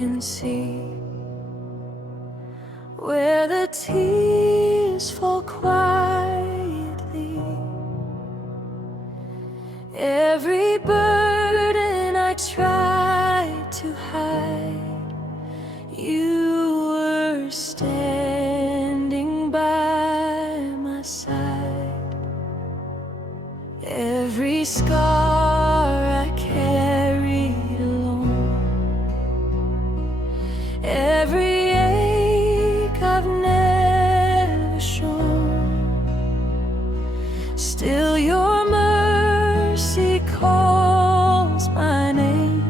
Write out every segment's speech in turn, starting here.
can see, where the tears fall quietly. Every burden I tried to hide, you were standing by my side. Every scar I carried alone, every ache I've never shown, still your mercy calls my name,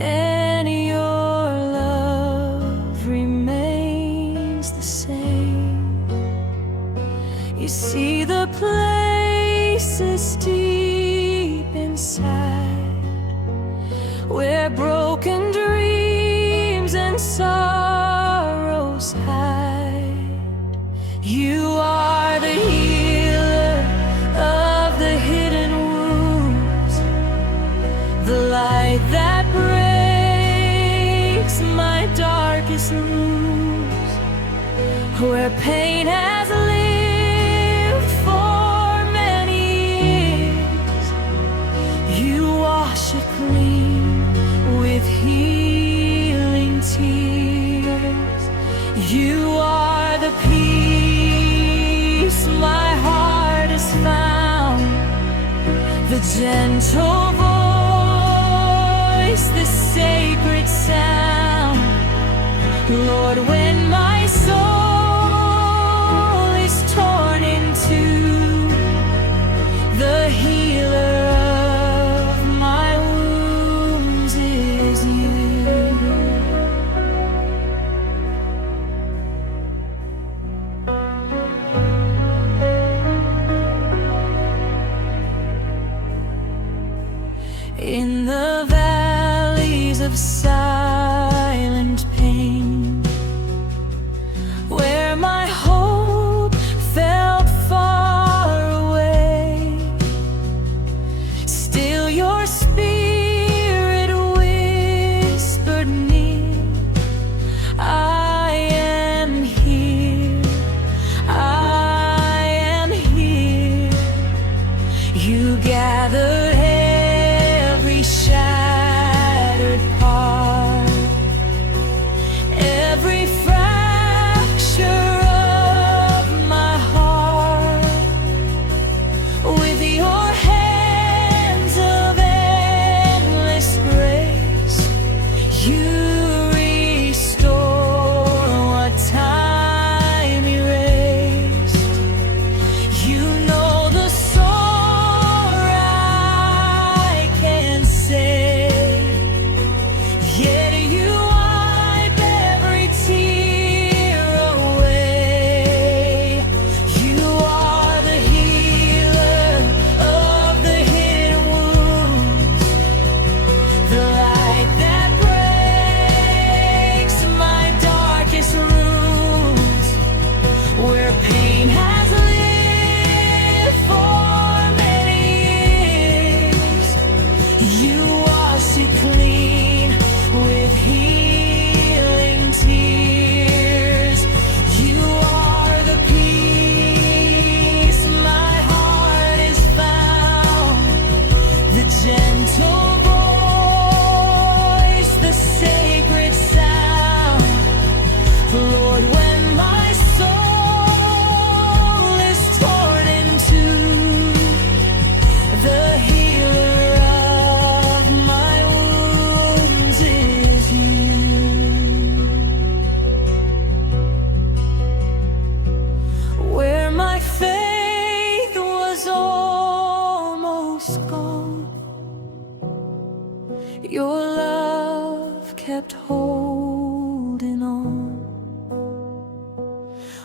and your love remains the same. You see the places deep inside, where broken dreams and sorrows hide. You are the healer of the hidden wounds, the light that breaks my darkest rooms, where pain has lived for many years. You wash it clean with healing tears. You are the peace my heart has found, the gentle voice, the sacred sound. Lord, when my soul is torn in two, the healer of my wounds is you. In the valleys of silent pain, where my hope felt far away, still your spirit whispered near, I am here, I am here. You gathered every shattered part, every fracture of my heart, with your hands of endless grace. You restore what time erased. You know the sore I can't say, yet you wipe every tear away. You are the healer of the hidden wounds, the light that breaks my darkest rooms, where pain has lived for many years. You wash it clean with healing tears. You are the peace my heart has found, the gentle voice, the sacred sound. Lord, when my soul is torn in two, the healer of my wounds is you. Where my faith was almost gone, your love kept holding on.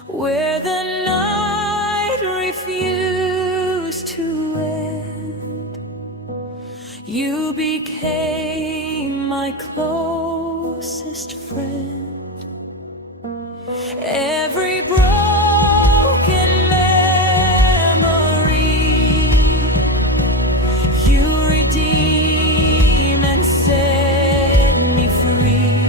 Where the night refused to end, you became my closest friend. Every broken memory you redeemed and set me free.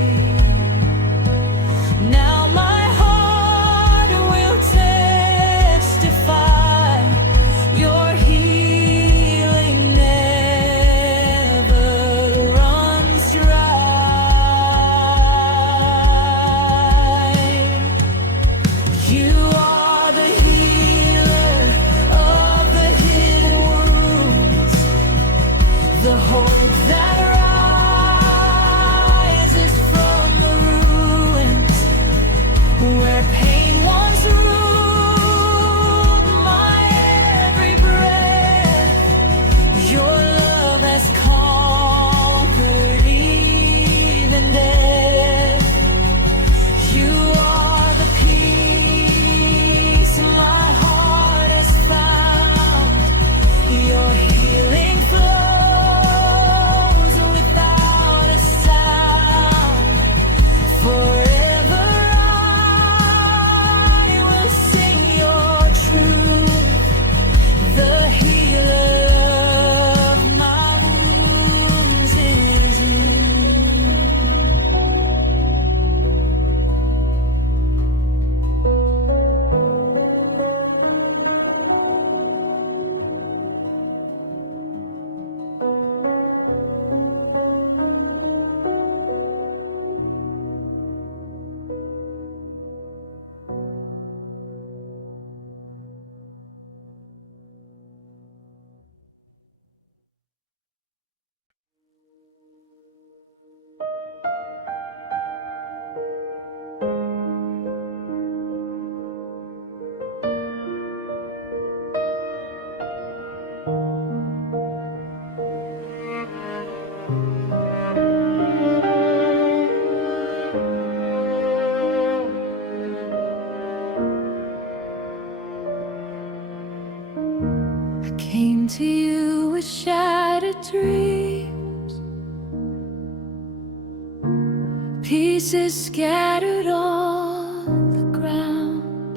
pieces scattered on the ground.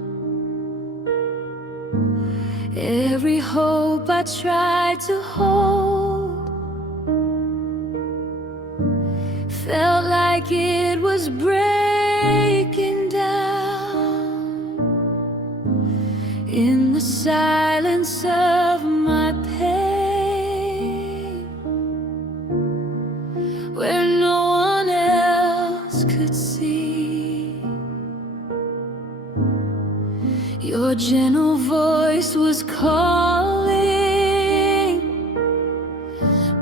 Every hope I tried to hold felt like it was breaking down. In the silence of my pain, where no one else could see, your gentle voice was calling,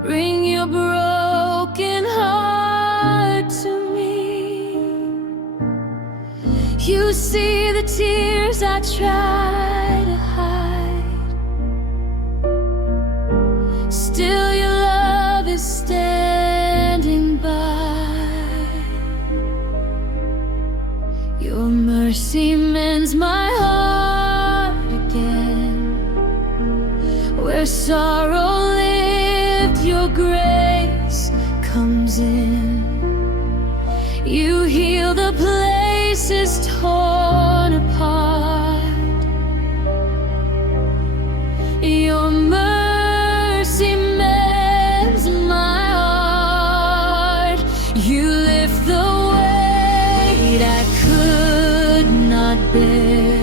bring your broken heart to me. You see the tears I try to hide, still your love is standing by. Your mercy mends my heart again. Where sorrow lived, your grace comes in. You heal the places torn apart. Your mercy mends my heart. You lift the weight I could not bear.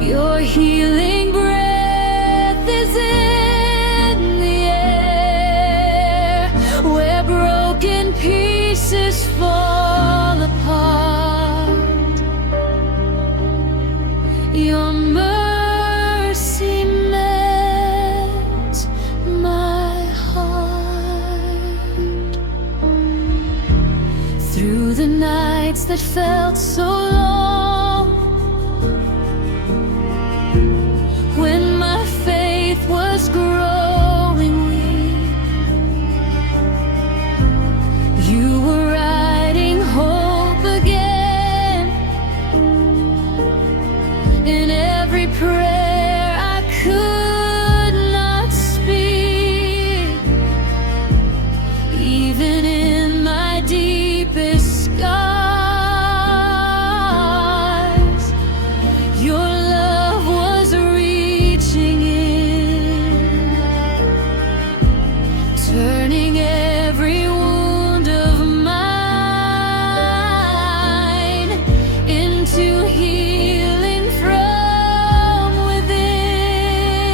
Your healing breath is in the air. Where broken pieces fall apart, your mercy mends my heart. Through the nights that felt so long, when my faith was growing weak, you were writing hope again. In every prayer I could not speak, even in my deepest scars, your love was reaching in, turning every wound of mine into healing from within.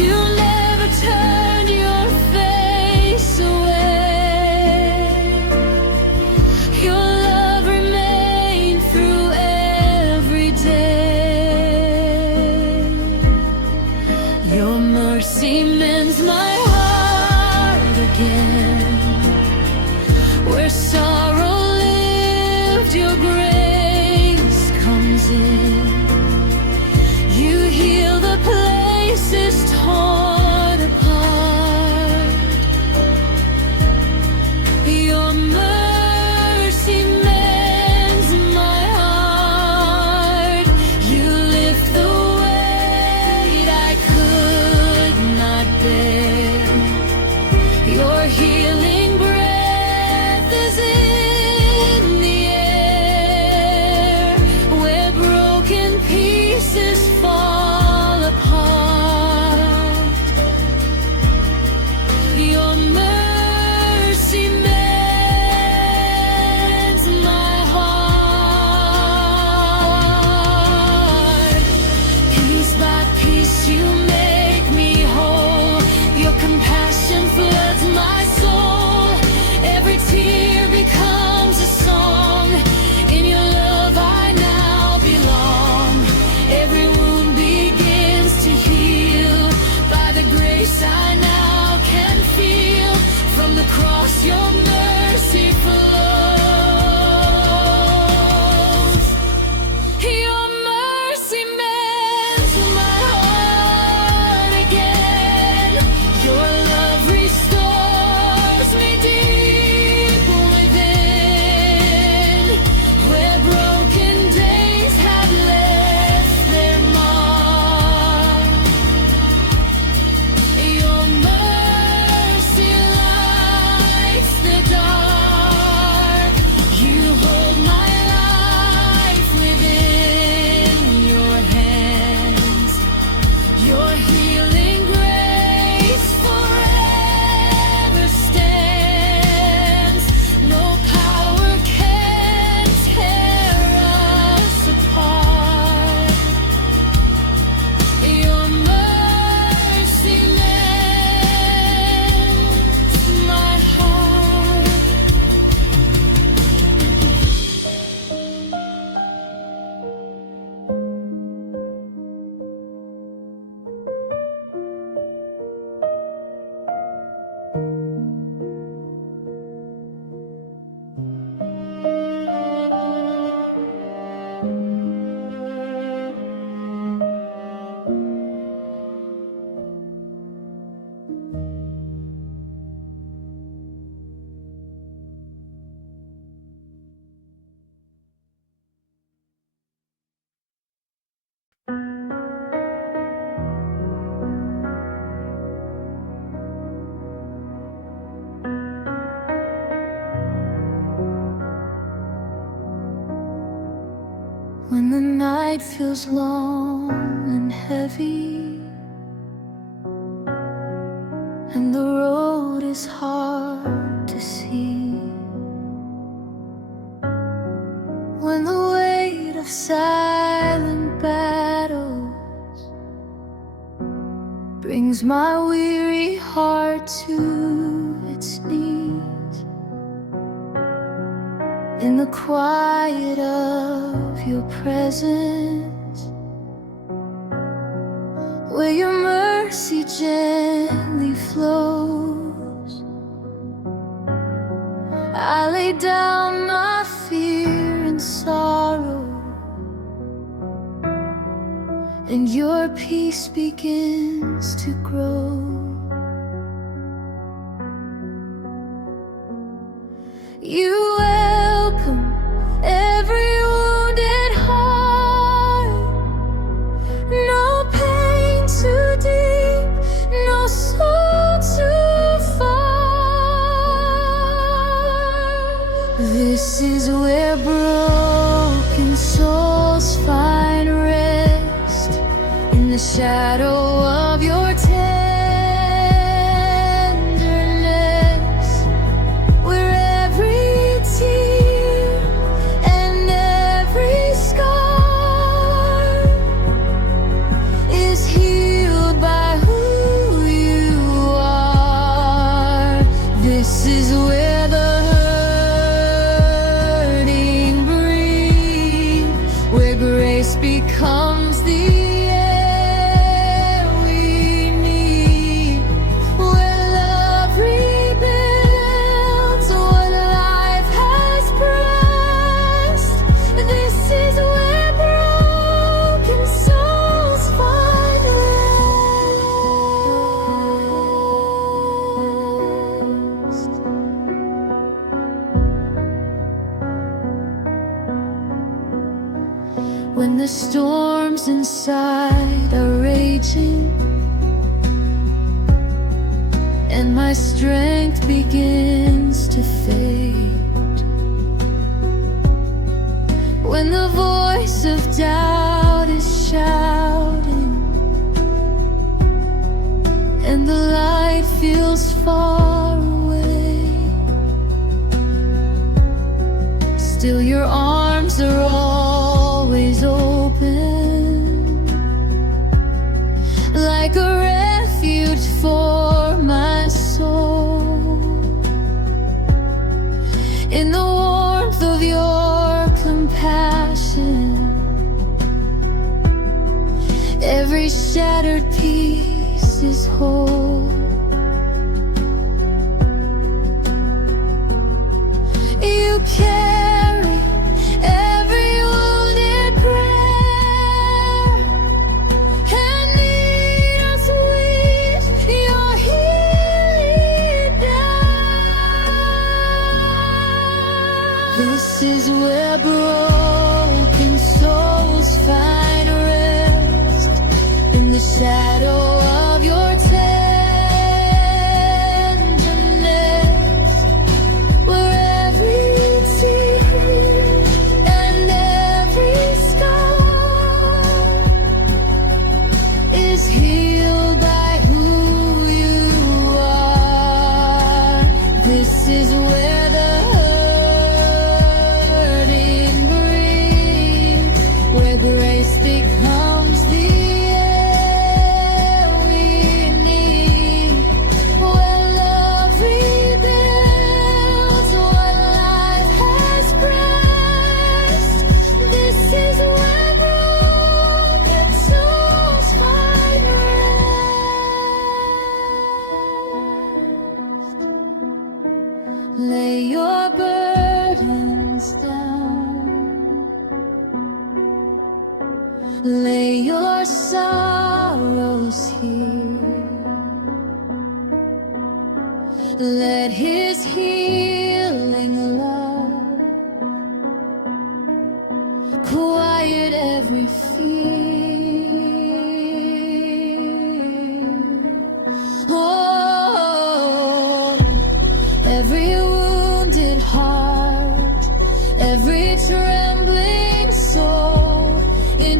You never turned your face away. Your love remained through every day. Your mercy mends my heart again. Where sorrow lived, your grace comes in. You heal the places torn apart. Your mercy mends my heart. You lift the weight I could not bear. Your healing breath is in the air. Where broken pieces fall apart, your mercy mends my heart. Piece by piece you make me whole. Your compassion floods my soul. night feels long and heavy, and the road is hard to see. When the weight of silent battles brings my weary heart to its knees, in the quiet of your presence, where your mercy gently flows, I lay down my fear and sorrow, and your peace begins to grow. You welcome every wounded heart, no pain too deep, no soul too far. This is where broken souls find rest, in the shadow of your tenderness, where every tear and every scar is healed by who you are. This is where the hurting breathe, where grace becomes the air we need, where love rebuilds what life has pressed. This is where broken souls find rest. When the storms inside are raging and my strength begins to fade, when the voice of doubt is shouting and the light feels far away, still your arms are always open, like a refuge for my soul. In the warmth of your compassion, every shattered piece is whole. You carry every wounded prayer, and meet us with your healing down. This is where broken souls find rest, in the shadow of your tenderness, where every tear and every scar is healed by who you are. This is where the hurting breathe, where grace becomes the air we need, where love rebuilds what life has pressed. This is where broken souls find rest. Lay your burdens down, lay your sorrows here, let his healing love quiet every fear. Oh, every wounded heart, every trembling soul, in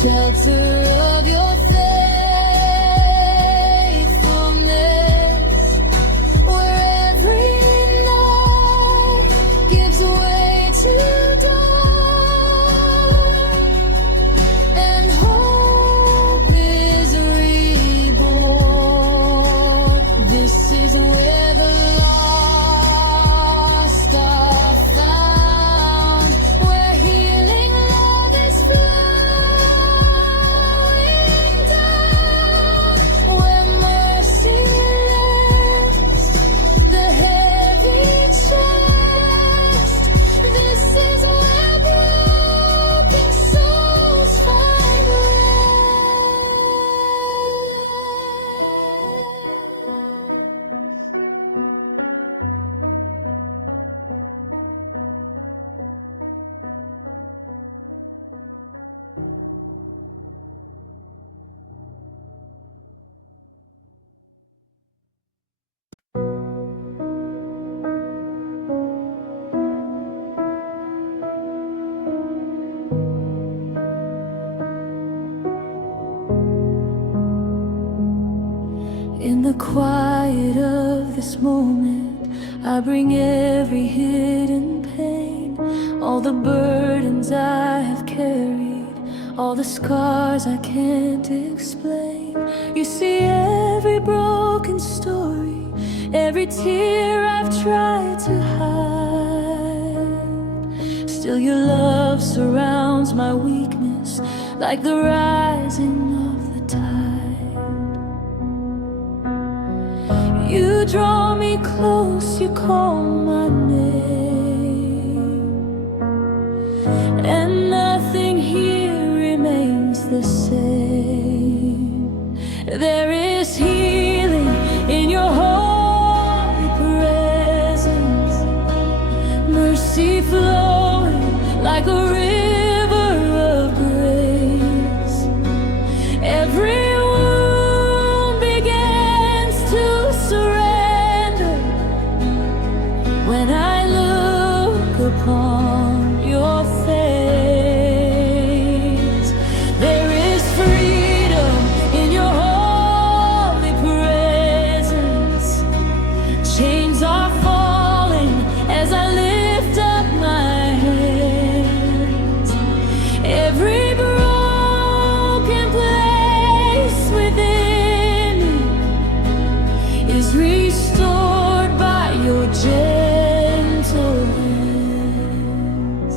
shelter of your faithfulness, where every night gives way to dawn, and hope is reborn. This is where the lost are found, where healing love is flowing down, where mercy lifts the heavy chest. This is where broken souls find In the quiet of this moment, I bring every hidden pain, all the burdens I have carried, all the scars I can't explain. You see every broken story, every tear I've tried to hide. Still your love surrounds my weakness like the rising of the tide. You draw me close, you call my name, and nothing here remains the same. There is healing in your holy presence, mercy flowing like a river of grace. Every wound begins to surrender when I look upon your face. There is freedom in your holy presence. Chains are falling as I lift up my hands. Every broken place within me is restored by your gentle hands.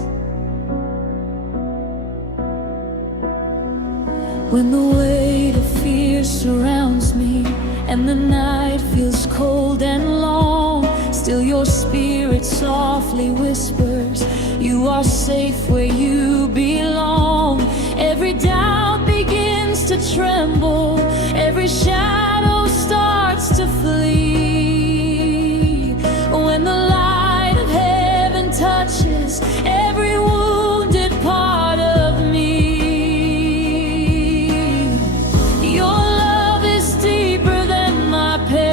When the weight of fear surrounds me and the night feels cold and long, still your spirit softly whispers, you are safe where you belong. Every doubt begins to tremble, every shadow starts to flee. When the light of heaven touches every wounded part of me, your love is deeper than my pain.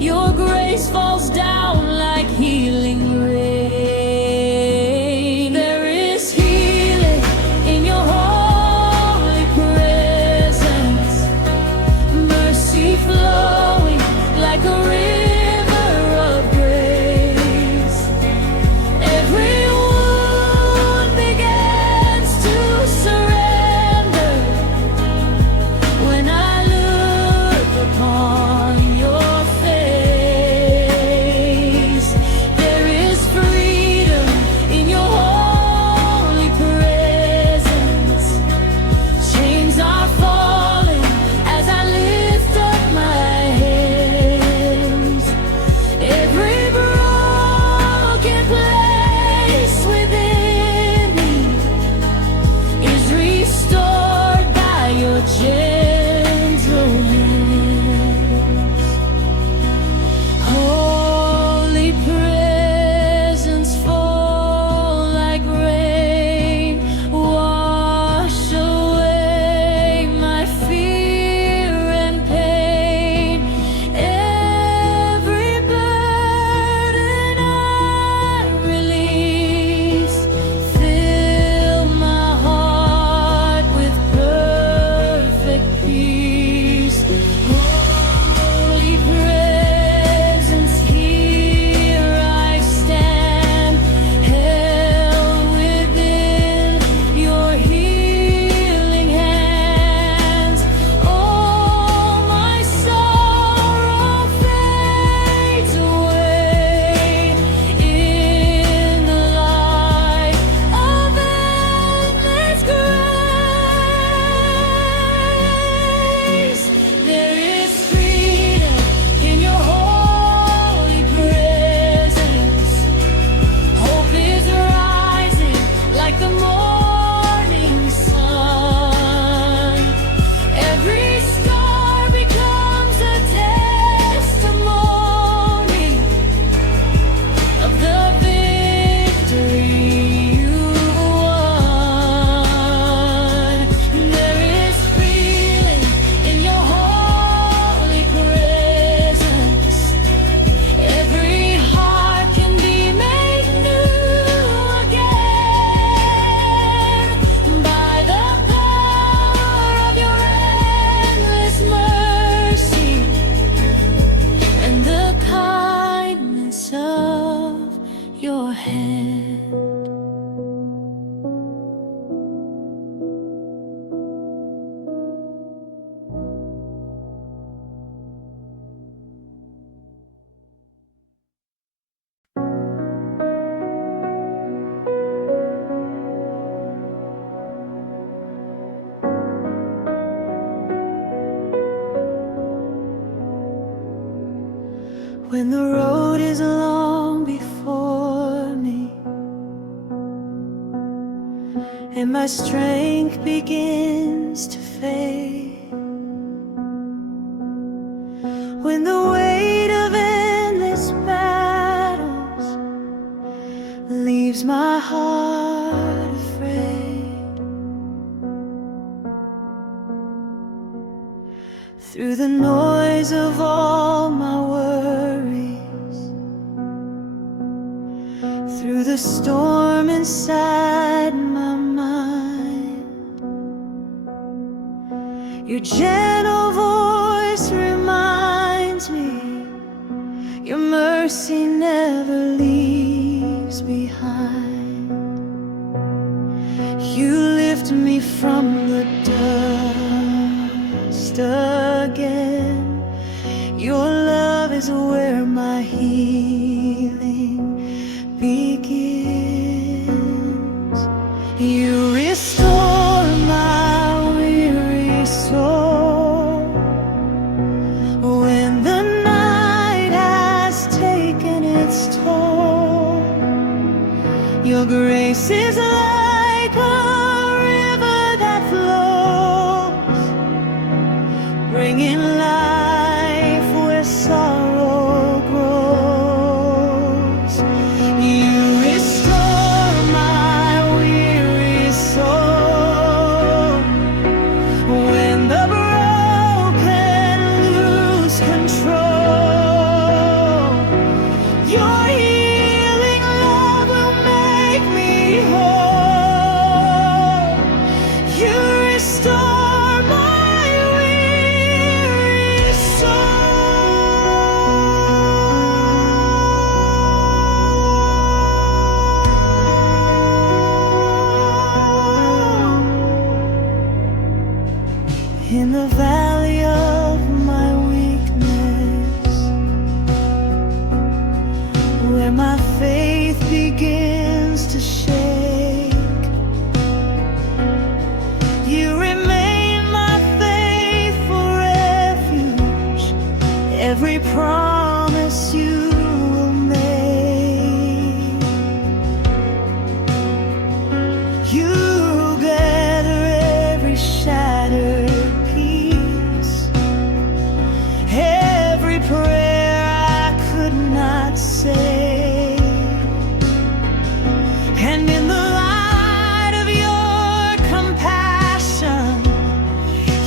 Your grace falls down like healing rain. when the road is long before me, and my strength begins to fade, when the weight of endless battles leaves my heart afraid. Through the noise of all my worries, through the storm inside my mind, your gentle voice reminds me your mercy never leaves behind. You lift me from the dust again. Your love is where my healing begins. You restore my weary soul when the night has taken its toll. Your grace is like a river that flows, bringing life where sorrow grows. You restore my weary soul when the broken lose control. Your healing love will make me whole. You restore my weary soul. In the valley of my weakness, where my faith begins to shake, you remain my faithful refuge. Every promise you will make, you gather every shattered piece, every prayer I could not say. And in the light of your compassion,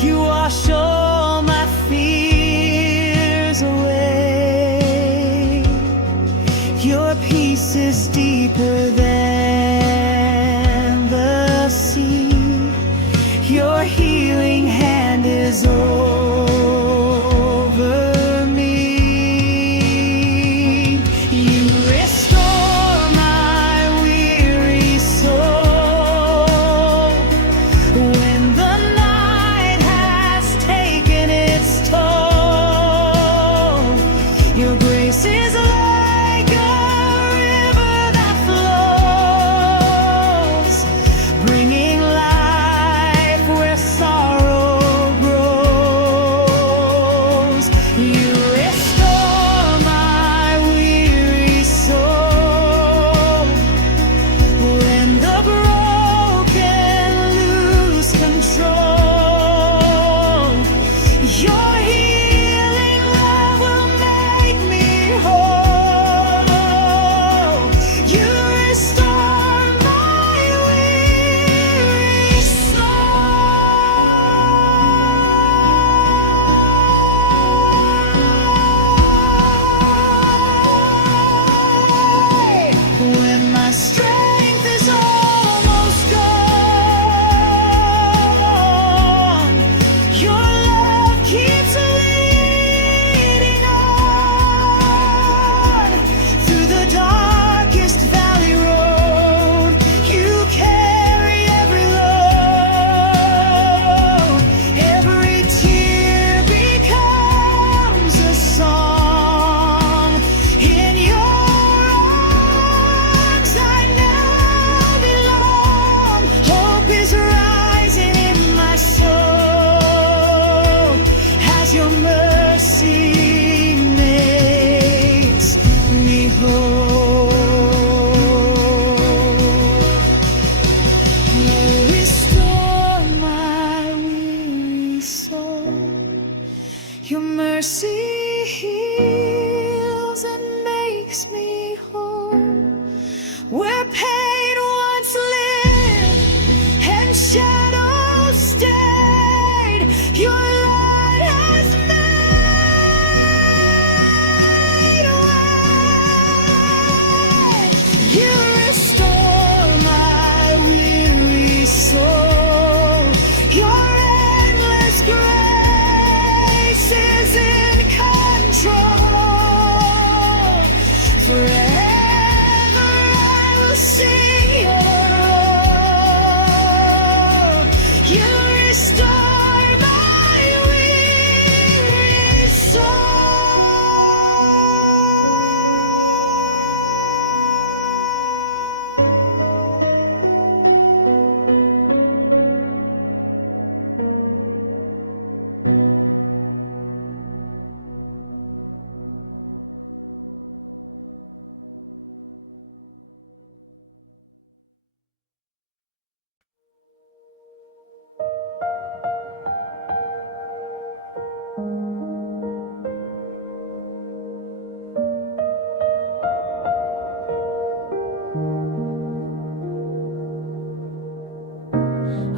you wash all my fears away. Your peace is deeper than the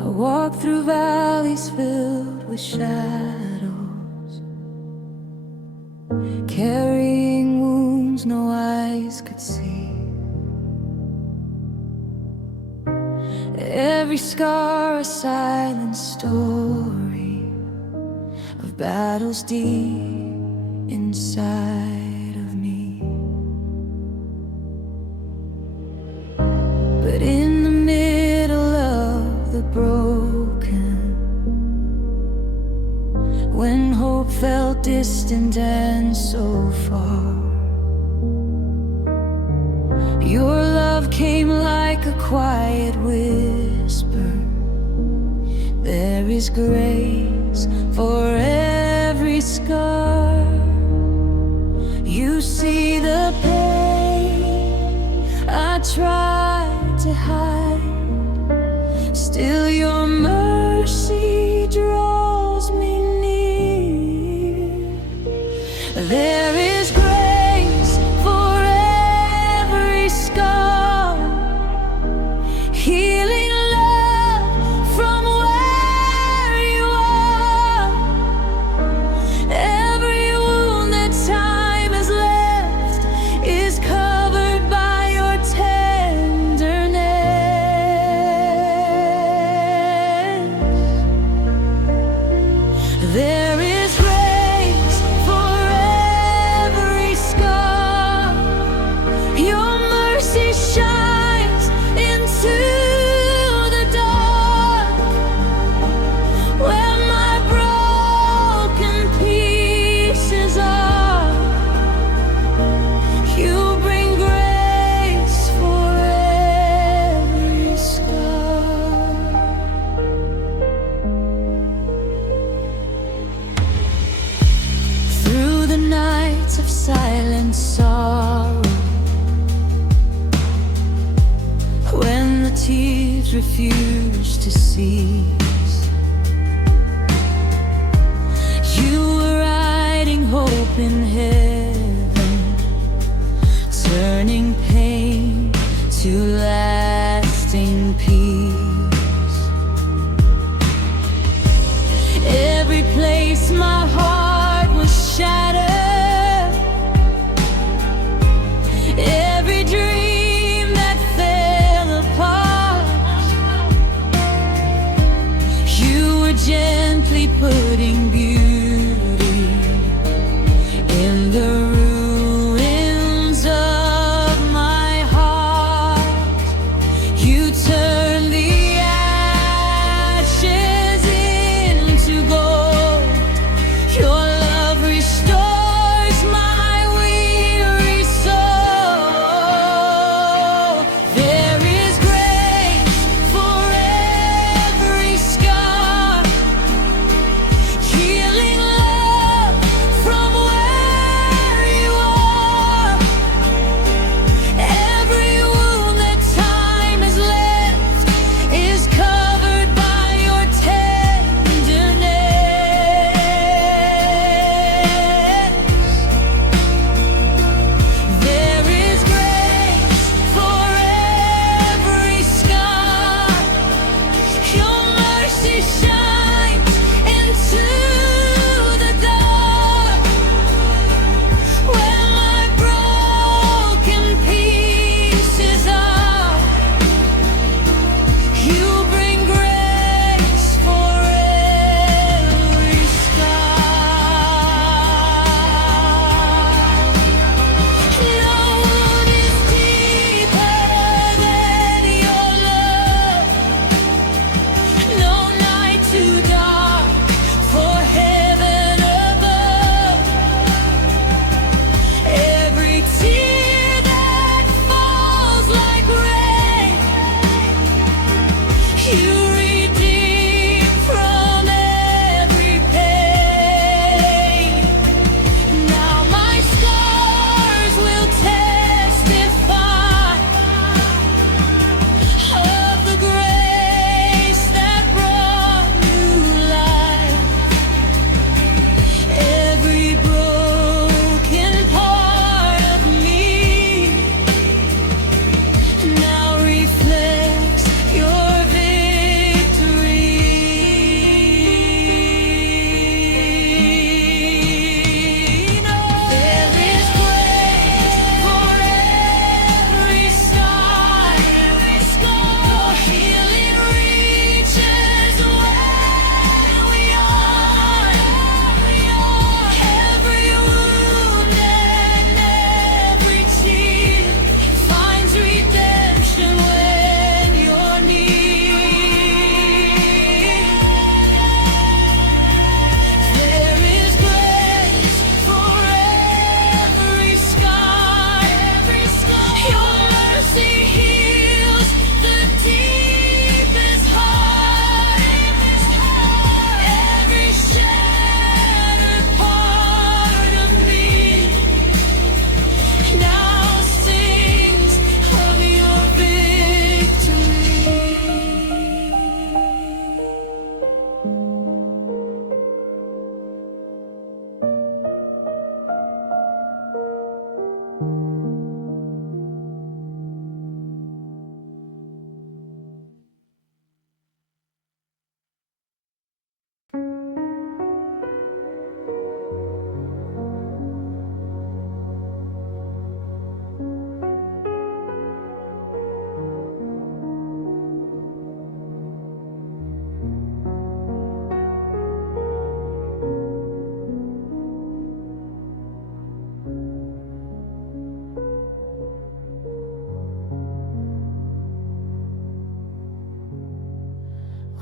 I walk through valleys filled with shadows, carrying wounds no eyes could see. Every scar a silent story of battles deep inside of me. But in the middle of the broken, when hope felt distant and so far, your love came like a quiet whisper. There is grace for every scar. You see the pain I tried to hide, still your mercy draws me near. There is grace for every scar, healing love from where you are. Every wound that time has left is covered by your tenderness. There is grace for every scar. Your mercy shines into the dark. Where my broken pieces are, you bring grace for every scar. Through the nights of silent sorrow, when the tears refuse to cease, you were writing hope in heaven, turning pain to lasting peace. Every place my heart was shattered, every dream that fell apart, you were gently putting beauty in the ruins of my heart. You turn the ashes into gold. Your love restores my weary soul. There is grace for every scar, healing love from where you are. Every wound that time has left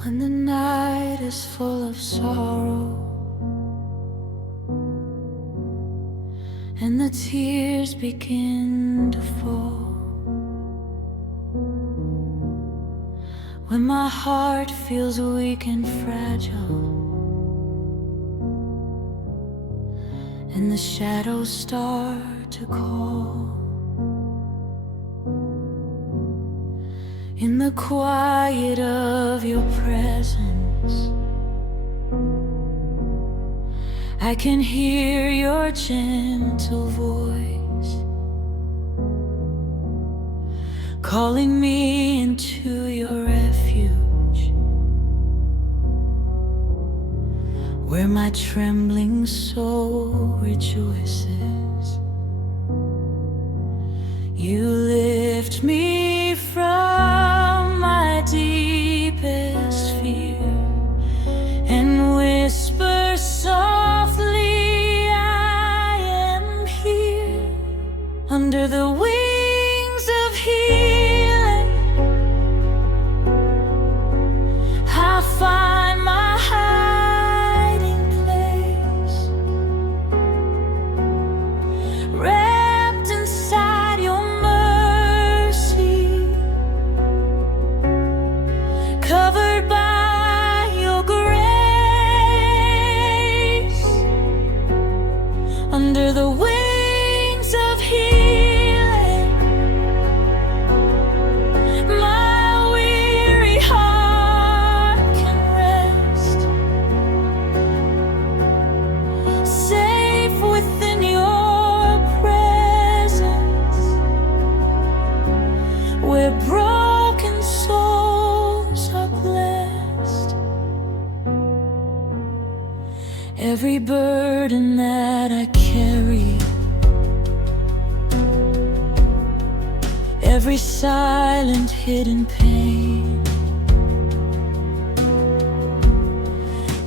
When the night is full of sorrow and the tears begin to fall, when my heart feels weak and fragile and the shadows start to call, in the quiet of your presence, I can hear your gentle voice calling me into your refuge, where my trembling soul rejoices. You lift me from my deepest fear and whisper softly, I am here. Under the wings of healing, I find my hiding place, wrapped inside your mercy, covered by your grace. Under the wings of healing, my weary heart can rest, safe within your presence, where broken souls are blessed. Every burden that I carry, every silent hidden pain,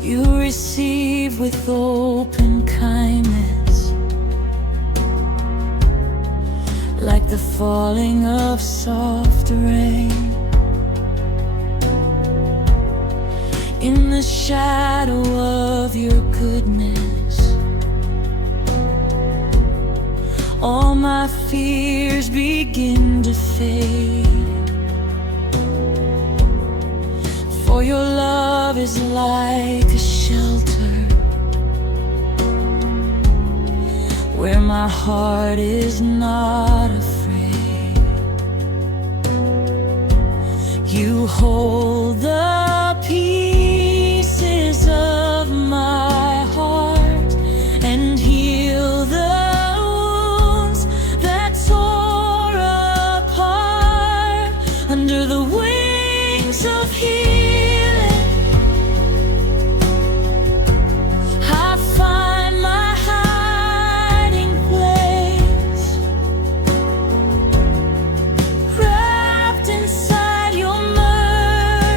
you receive with open kindness, like the falling of soft rain. In the shadow of your goodness, all my fears begin to fade, for your love is like a shelter, where my heart is not afraid. You hold the pieces of my heart and heal the wounds that tore apart. Under the wings of healing, I find my hiding place, wrapped inside your mercy,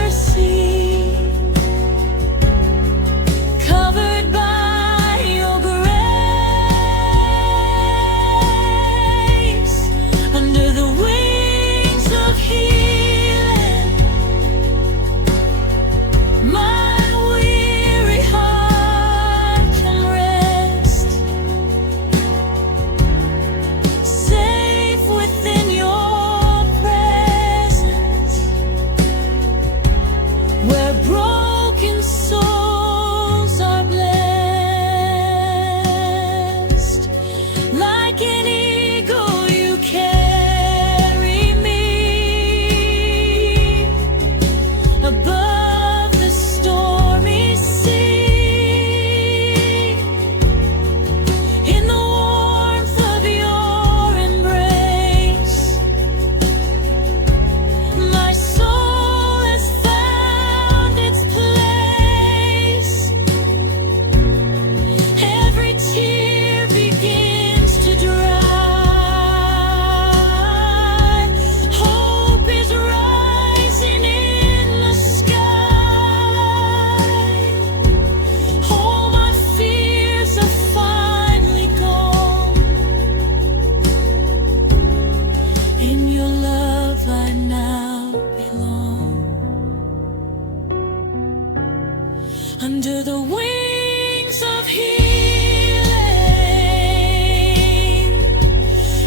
Under the wings of healing,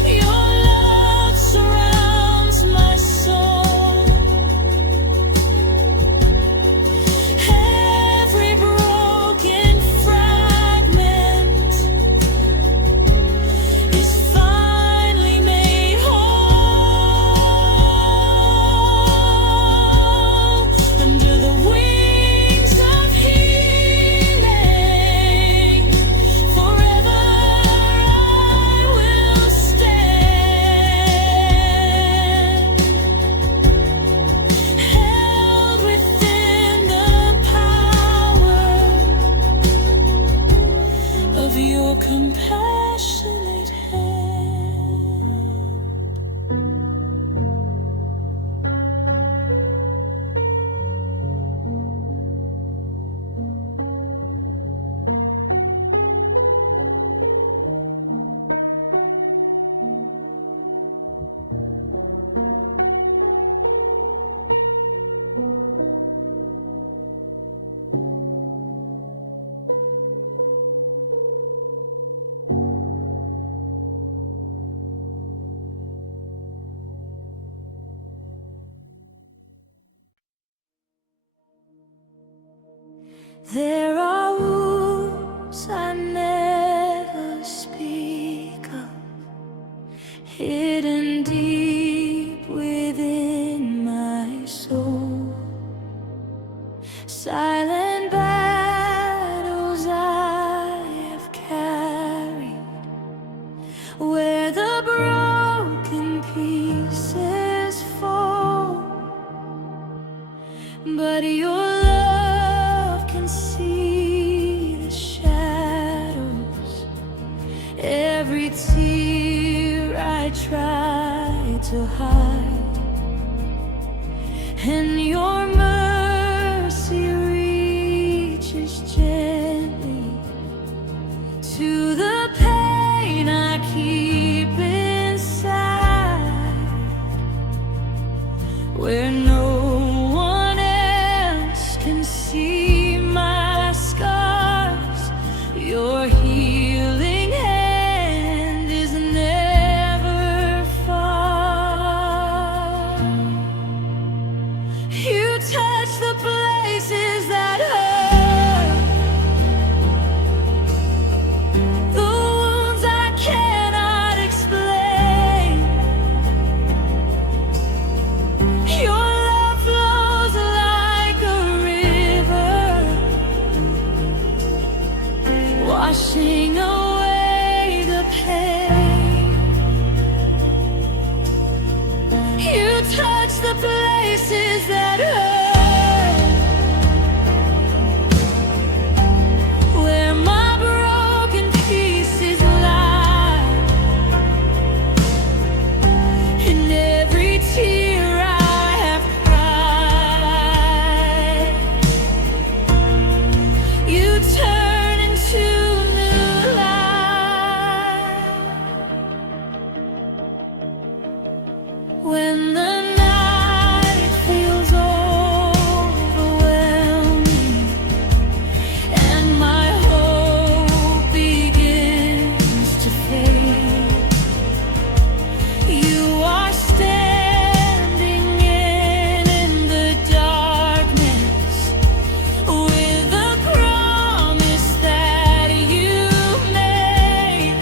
your love surrounds my soul. Every broken fragment is finally made whole. Under the wings of healing, forever I will stand, held within the power of your compassionate hand. There are wounds I never speak of, hidden deep within my soul. Silent battles I have carried, where the broken pieces fall. But your love can see the shadows, every tear I try to hide, and your mercy reaches gently to the pain I keep inside, where no one else can see my scars. Your healing hand is never far. You touch the places that hurt, the wounds I cannot explain. Your love flows like a river, washing away the pain. You touch the places that hurt, where my broken pieces lie, in every tear I have cried. You turn into new life. When the night feels overwhelming and my hope begins to fade, you are standing in the darkness with the promise that you made.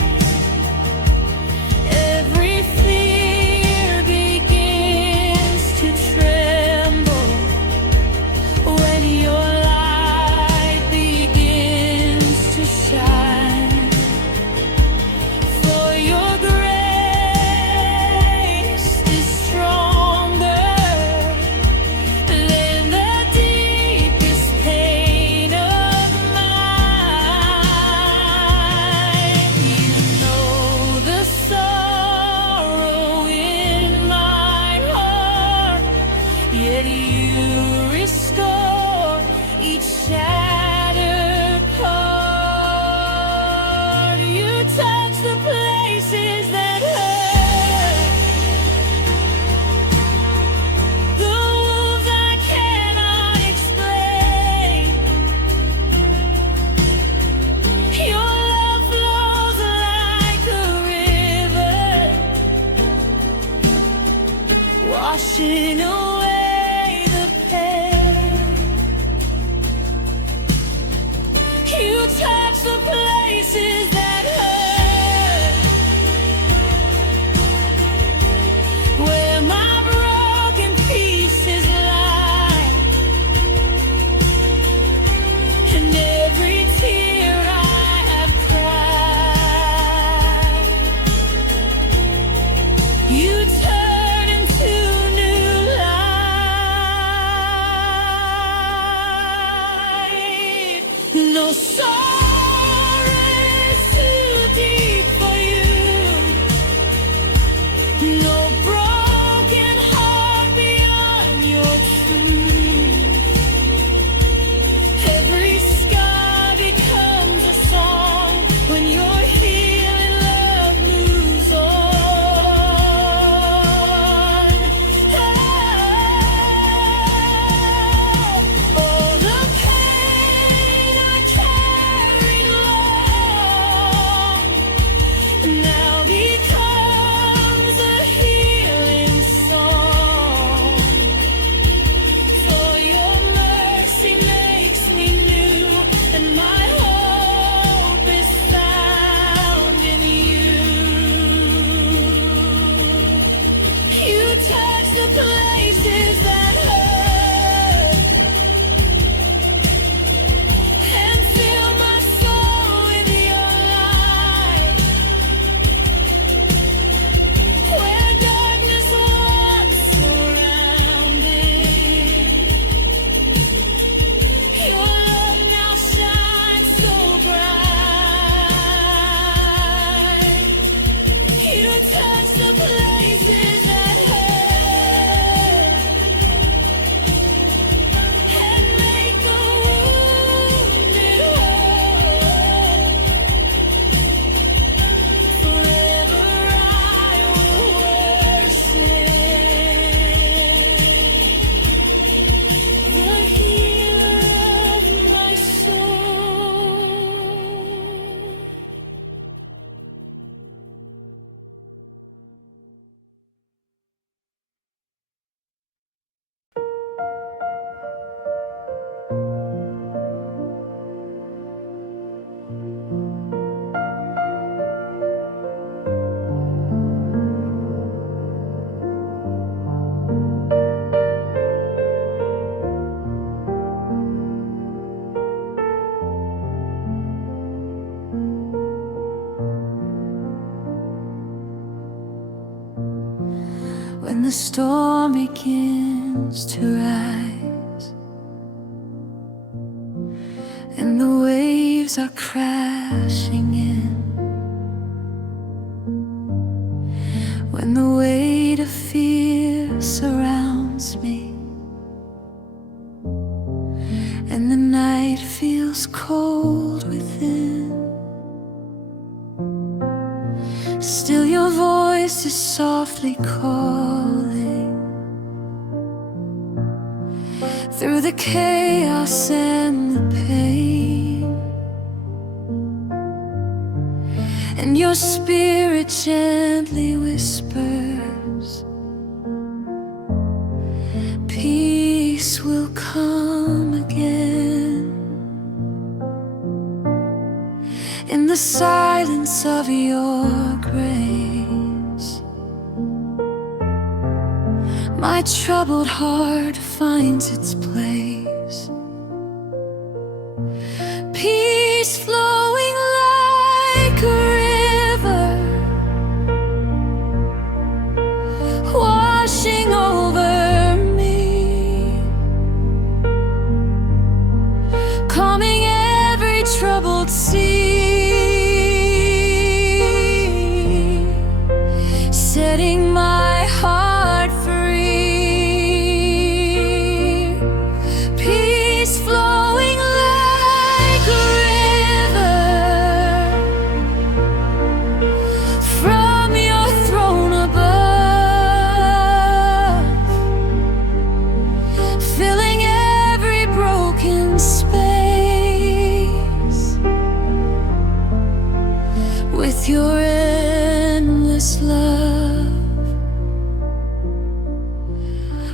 Every fear begins to tremble when your light begins to shine. For your grace is stronger than the deepest pain of mine. You know the sorrow in my heart, yet you restore each shattered part. You touch the places that hurt, the wounds I cannot explain. the storm begins to rise, and the waves are crashing in, when the weight of fear surrounds me, and the night feels cold within, still your voice is softly calling through the chaos and the pain, and your spirit gently whispers, peace will come again. In the silence of your grace, my troubled heart finds its place, peace flowing like a river, washing over me, calming every troubled sea, setting my heart free. Peace flowing like a river from your throne above, filling every broken space with your endless love.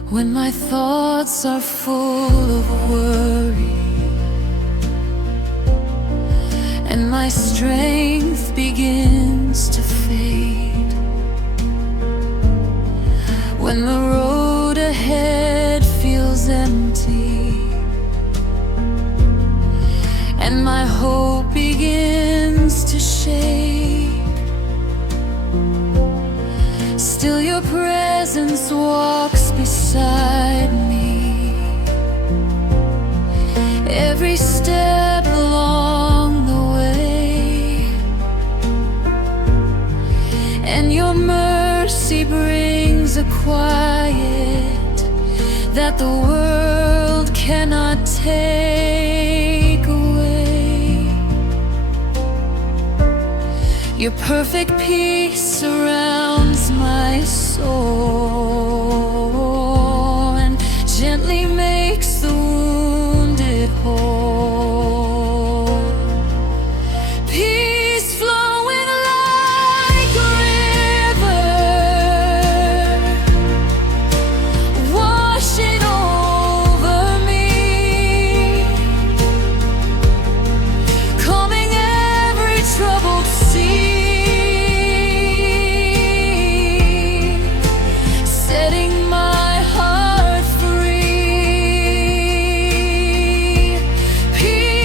When my thoughts are full of worry and my strength begins to fade, when the road ahead feels empty and my hope begins to shake, still your presence walks beside me, every step along the way, and your mercy brings a quiet that the world cannot take away. Your perfect peace surrounds my soul and gently makes the wounded whole. Peace flowing like a river, washing over me, calming every troubled sea, peace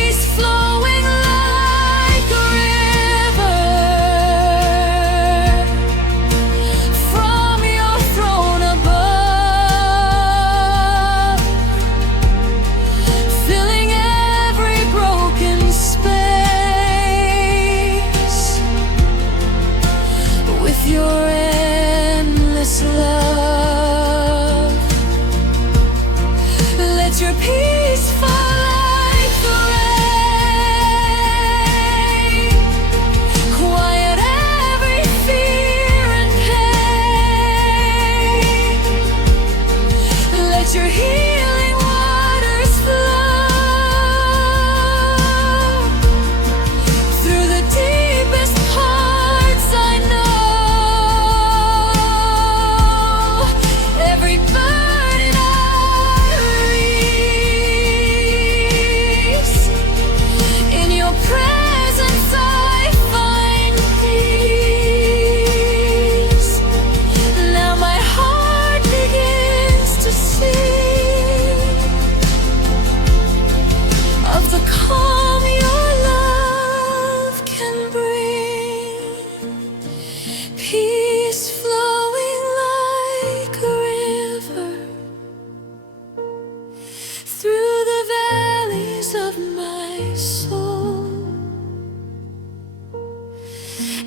my soul.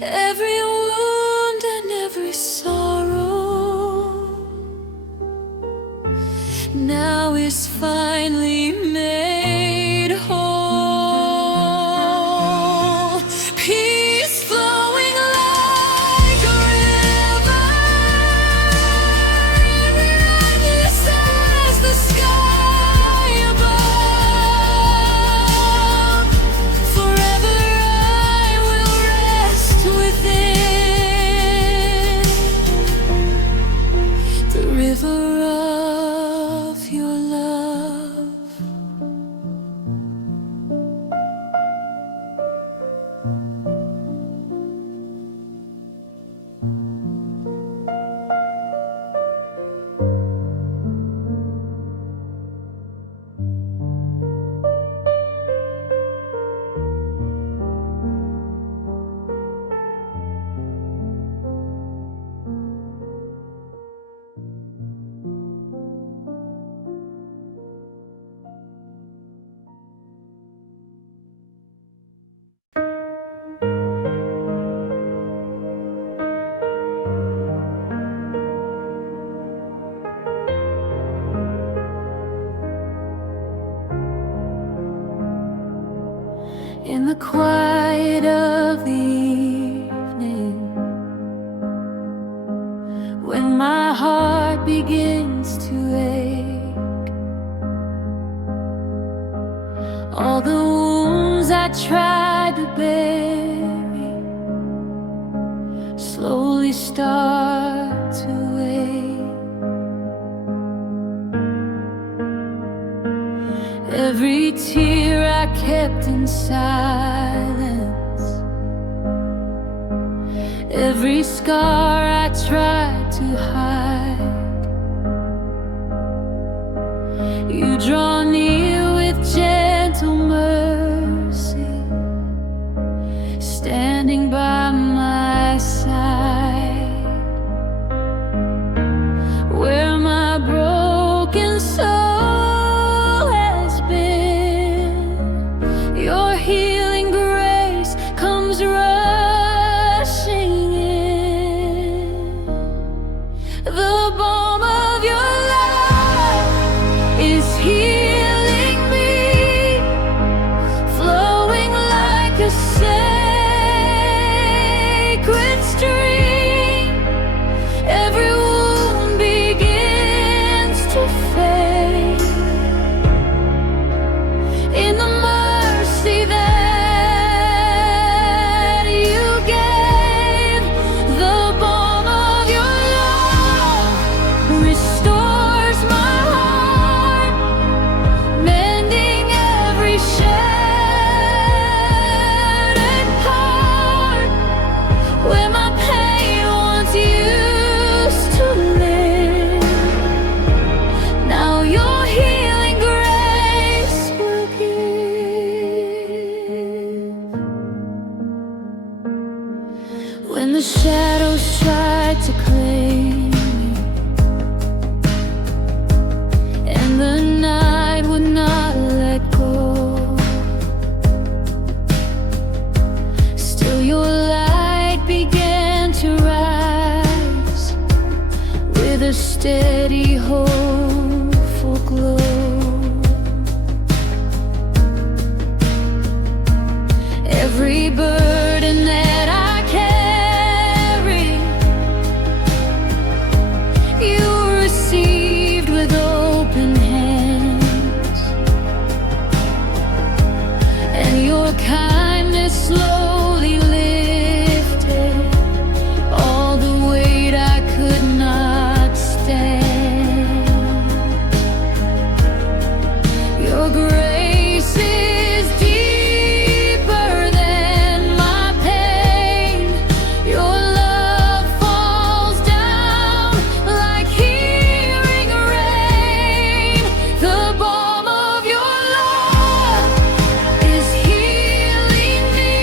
Every wound and every sorrow now is finally made whole. Peace flowing like a river, endless as the sky above. Forever I will rest within the river of your love. In the quiet of the evening, when my heart begins to ache, all the wounds I tried to bury slowly start to wake. Every tear I kept in silence, every scar I tried to hide, you draw near with gentle mercy, standing by my side. Where my broken soul has been, your healing grace comes rushing in. The balm of your love is healing me, flowing like a sacred stream. Every wound begins to fade in the mercy that you gave. The balm of your love restores my heart, mending every shattered part. Where my pain once used to live, now your healing grace will give. When the shadows tried to claim me, and the night would not let go, still your light began to rise with a steady, hopeful glow. Every burden that I carry, you received with open hands, and your kindness slowly lifted all the weight I could not stand. Your grace is deeper than my pain. Your love falls down like healing rain. The balm of your love is healing me,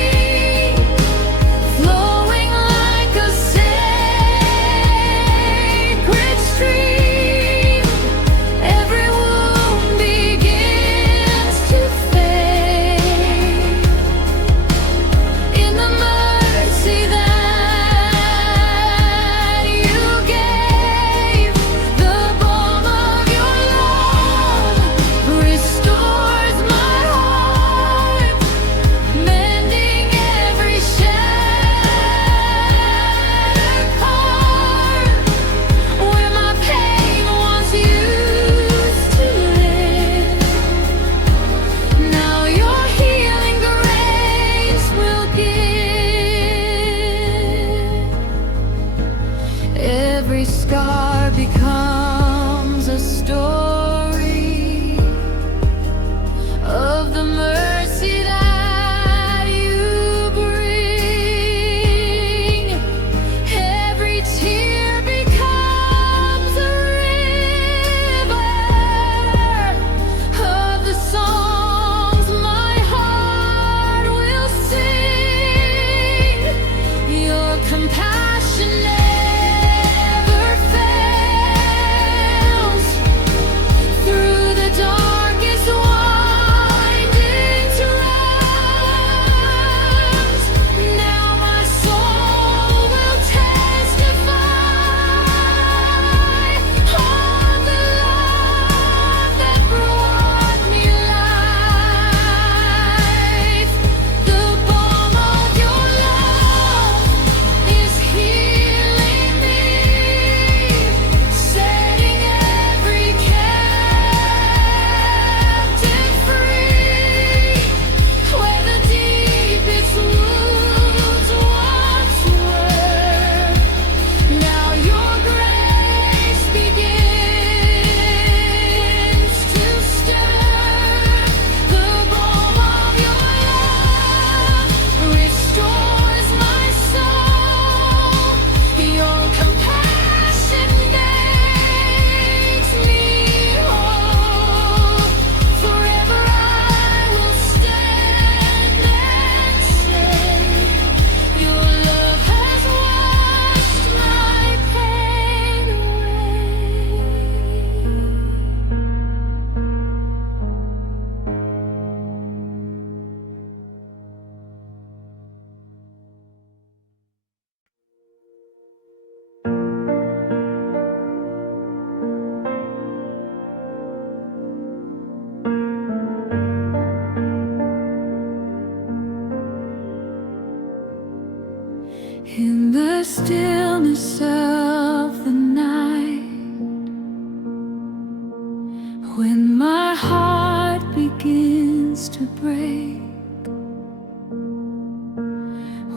begins to break,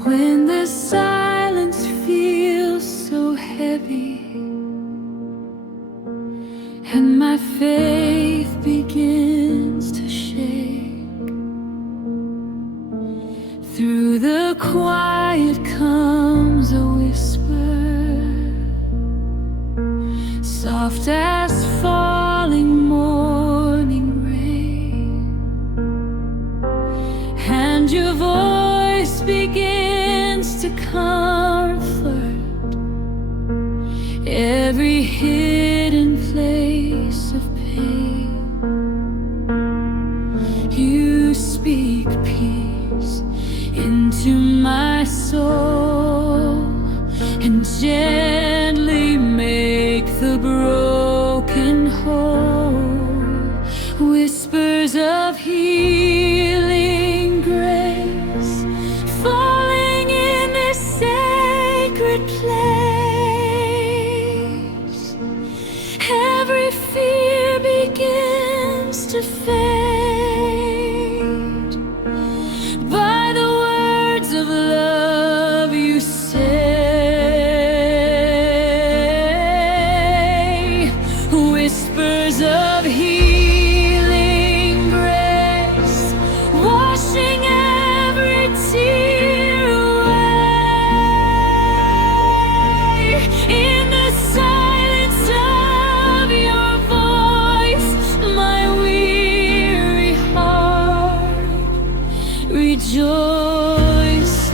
when the silence feels so heavy, and my faith begins to shake, through the quiet comes a whisper, soft as falling morning rain, and your voice begins to comfort every hidden place of pain. You speak peace into my soul and gently make the broken whole. Whispers of healing grace falling in this sacred place. Every fear begins to fade by the words of love you say. Whispers of healing grace washing every tear away. In the silence of your voice, my weary heart rejoices.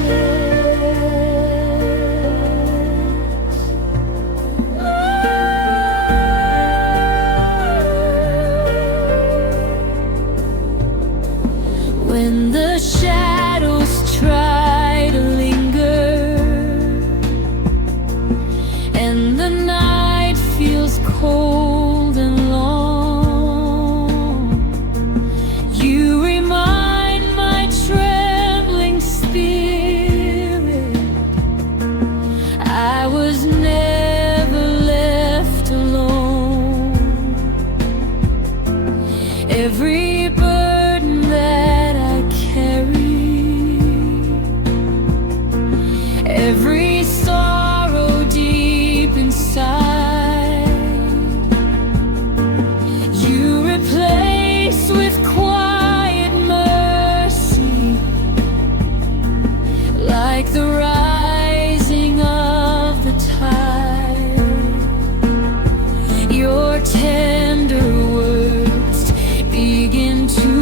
When the shadows try to linger and the night feels cold and long, you remind my trembling spirit I was never left alone. Every burden that I carry, every sorrow deep inside, you replace with quiet mercy, like the rising of the tide. Your tender words begin to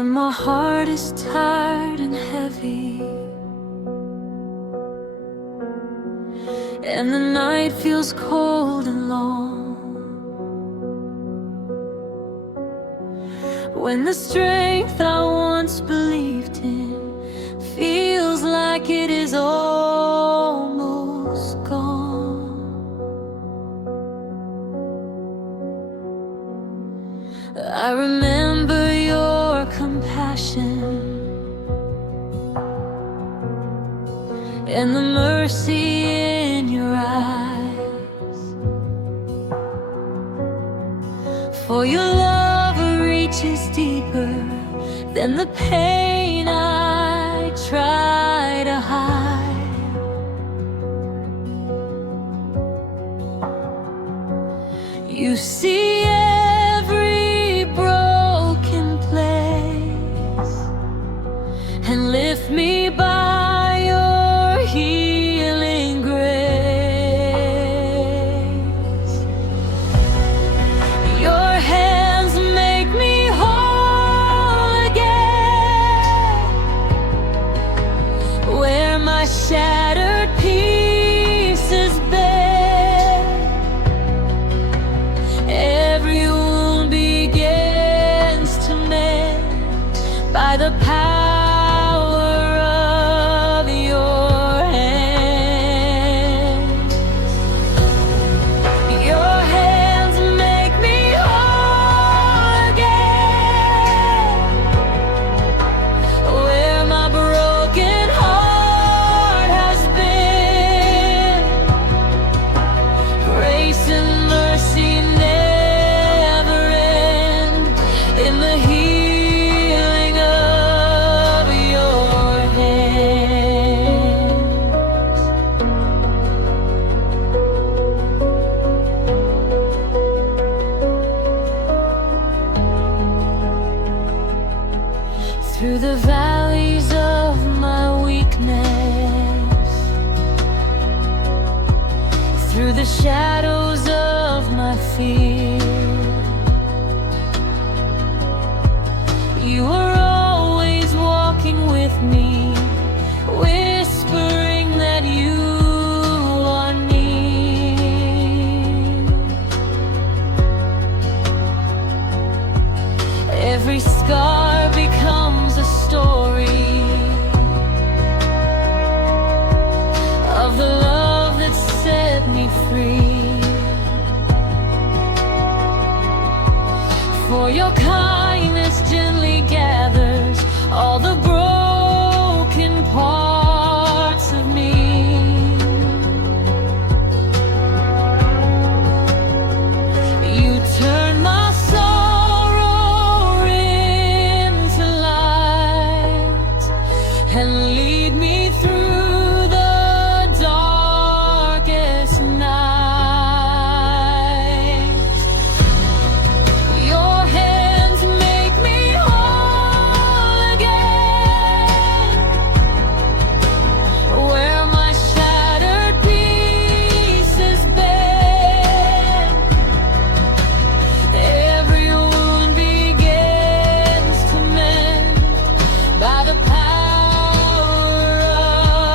when my heart is tired and heavy, and the night feels cold and long, when the strength I once believed in feels like it is almost gone. I remember your compassion and the mercy in your eyes, for your love reaches deeper than the pain I try to hide. You see every broken place and lift me by your healing grace. Your hands make me whole again, where my shattered pieces bend. Every wound begins to mend by the power of your hands. Your hands make me whole again, where my broken heart has been. Grace and mercy never end in the healing of your hands. Through the valleys of my weakness, through the shadows of my fear, you are always walking with me, whispering that you are near. Every scar becomes a story of the love that set me free. For your kindness gently gathers all the broken parts of me. You turn my sorrow into light and lead me through the darkest night. Your hands make me whole again, where my shattered pieces bend. Every wound begins to mend by the power of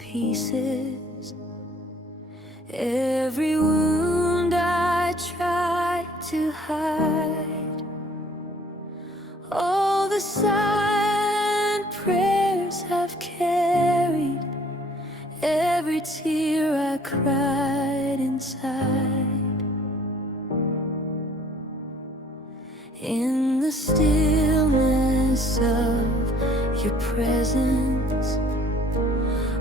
pieces. Every wound I tried to hide, all the silent prayers I've carried, every tear I cried inside. In the stillness of your presence,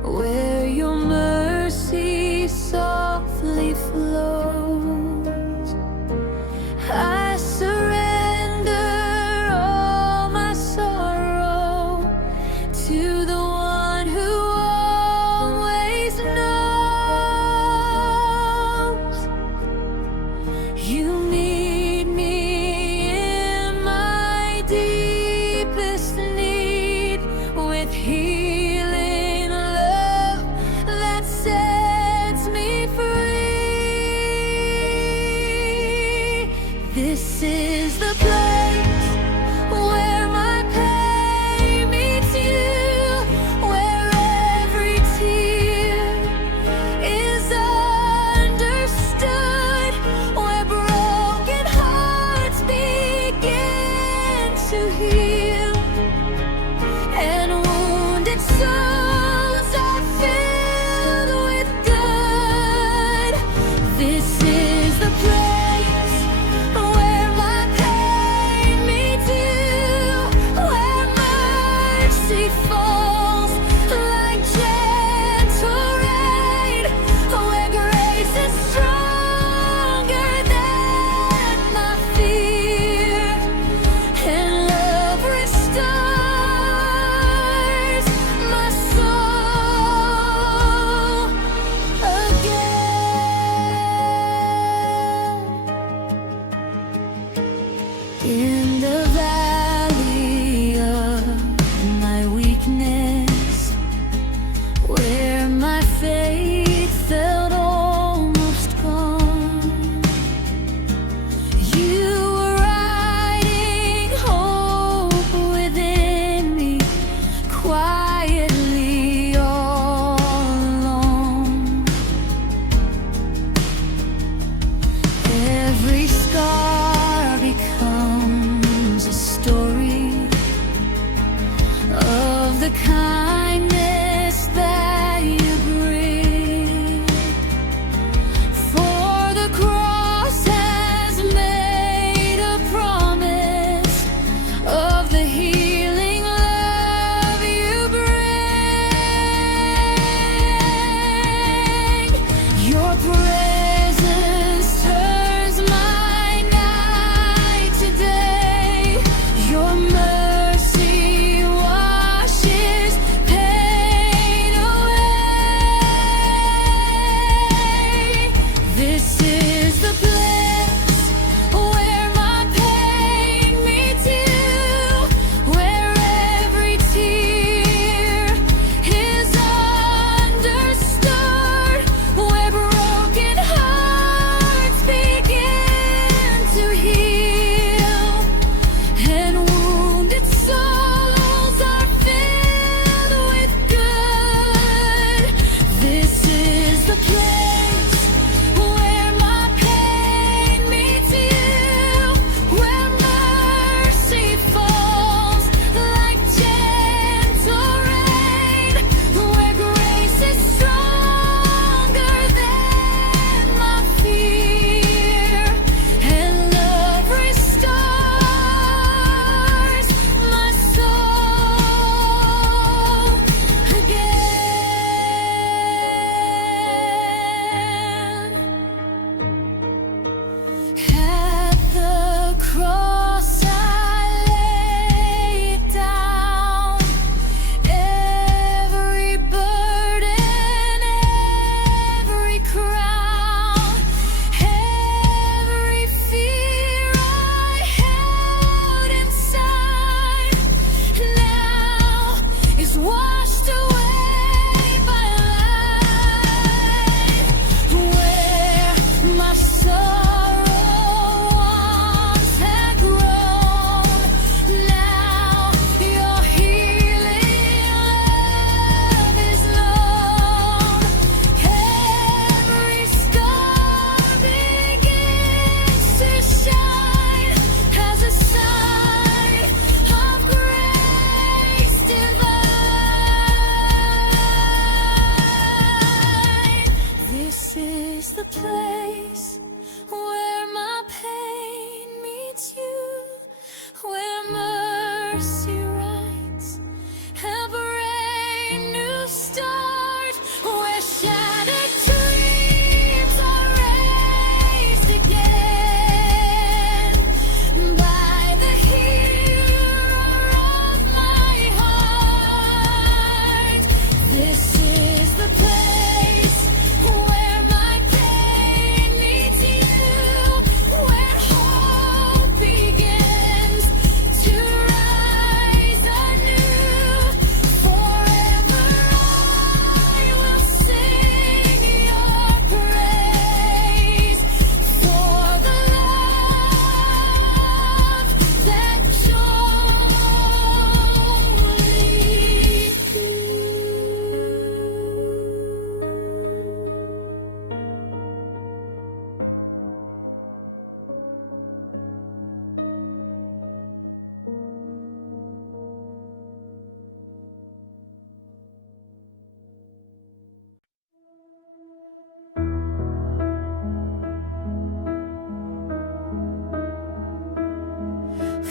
where your mercy softly flows, I surrender all my sorrow to the one who always knows. You meet me in my deepest need with healing love that sets me free. This is the place where my pain meets you, where every tear is understood, where broken hearts begin to heal, and wounded souls are filled with good. This is the place where my pain meets you, where mercy falls like gentle rain, where grace is stronger than my fear, and love restores my soul again. In the valley of my weakness, where my faith felt almost gone, you were writing hope within me, quietly all alone. Every scar becomes a story of the kindness that you bring. For the cross has made a promise of the healing love you bring.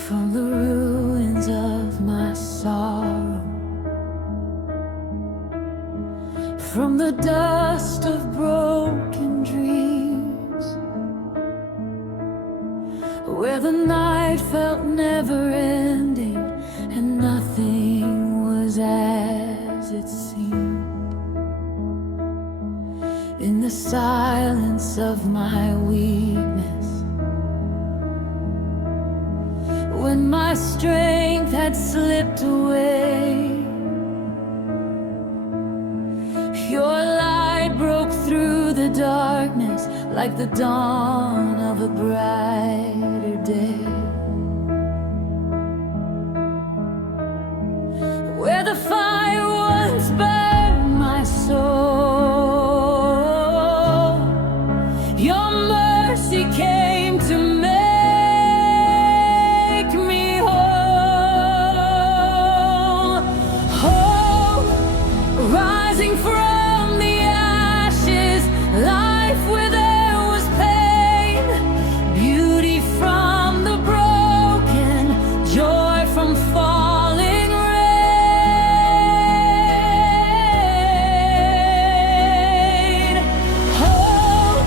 from the ruins of my sorrow, from the dust of broken dreams, where the night felt never-ending and nothing was as it seemed. In the silence of my weakness, when my strength had slipped away, your light broke through the darkness like the dawn of a brighter day. Where the fire once burned my soul, your mercy came to make me whole. Hope rising from the ashes, life where there was pain, beauty from the broken, joy from falling rain. Hope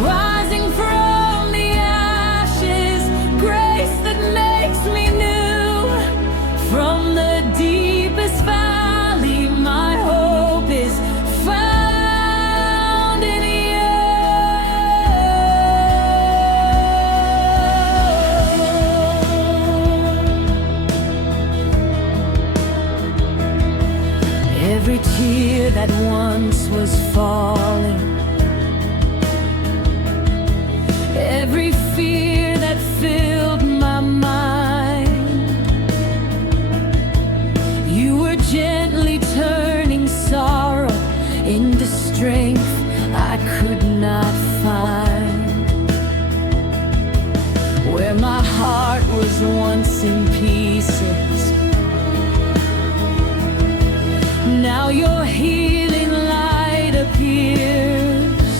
rising from the ashes, grace that makes me new. From the deepest valley, my hope is found in you. Every tear that once was falling, every fear that filled my mind, you were gently turning sorrow into strength I could not find. Where my heart was once in pieces, now your healing light appears,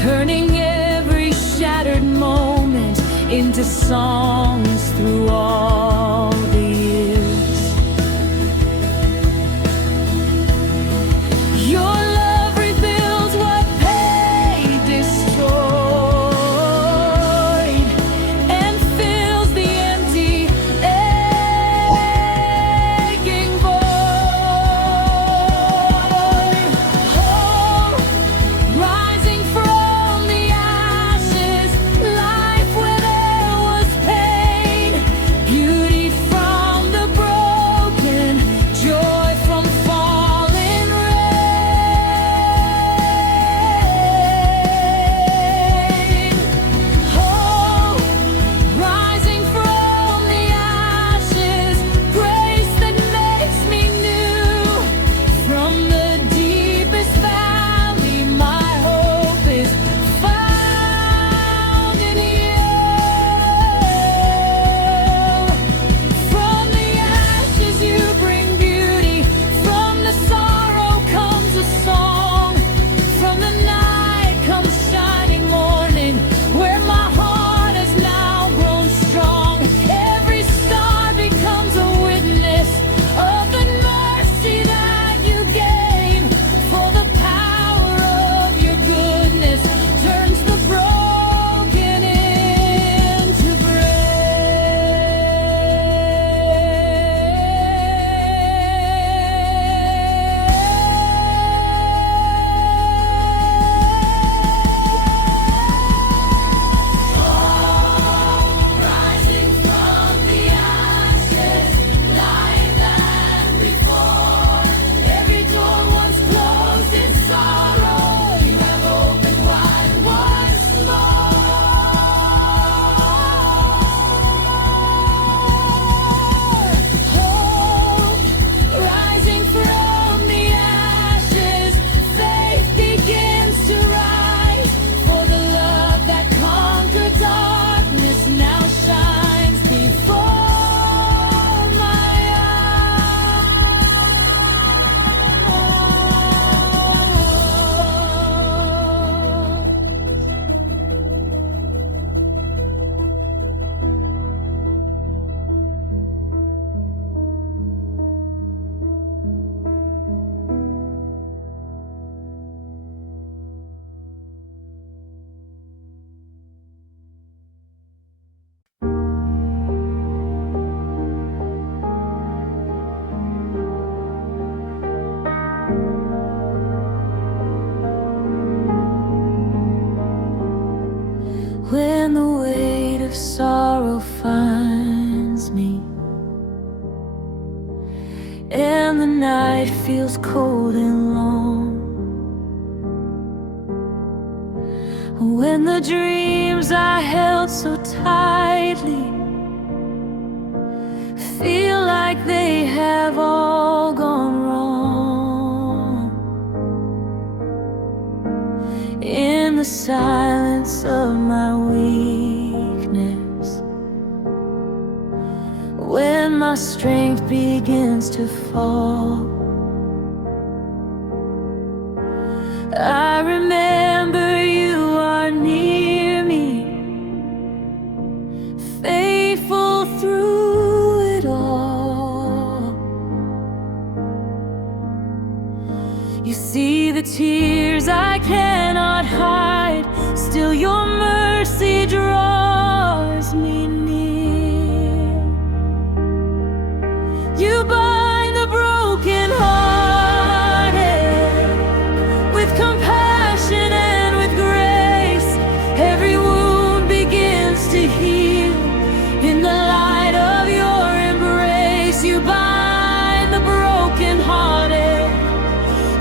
turning every shattered moment into songs through all the years. Your love rebuilds what pain destroyed and fills the empty, aching void. Hope rising from the ashes, life where there was pain, beauty and the night feels cold and long. When the dreams I held so tightly feel like they have all gone wrong. In the silence of my weakness, when my strength begins to fall, I remember you are near me, faithful through it all. You see the tears I cannot hide, still your mercy draws me near. You bind the brokenhearted with compassion and with grace. Every wound begins to heal in the light of your embrace. You bind the brokenhearted,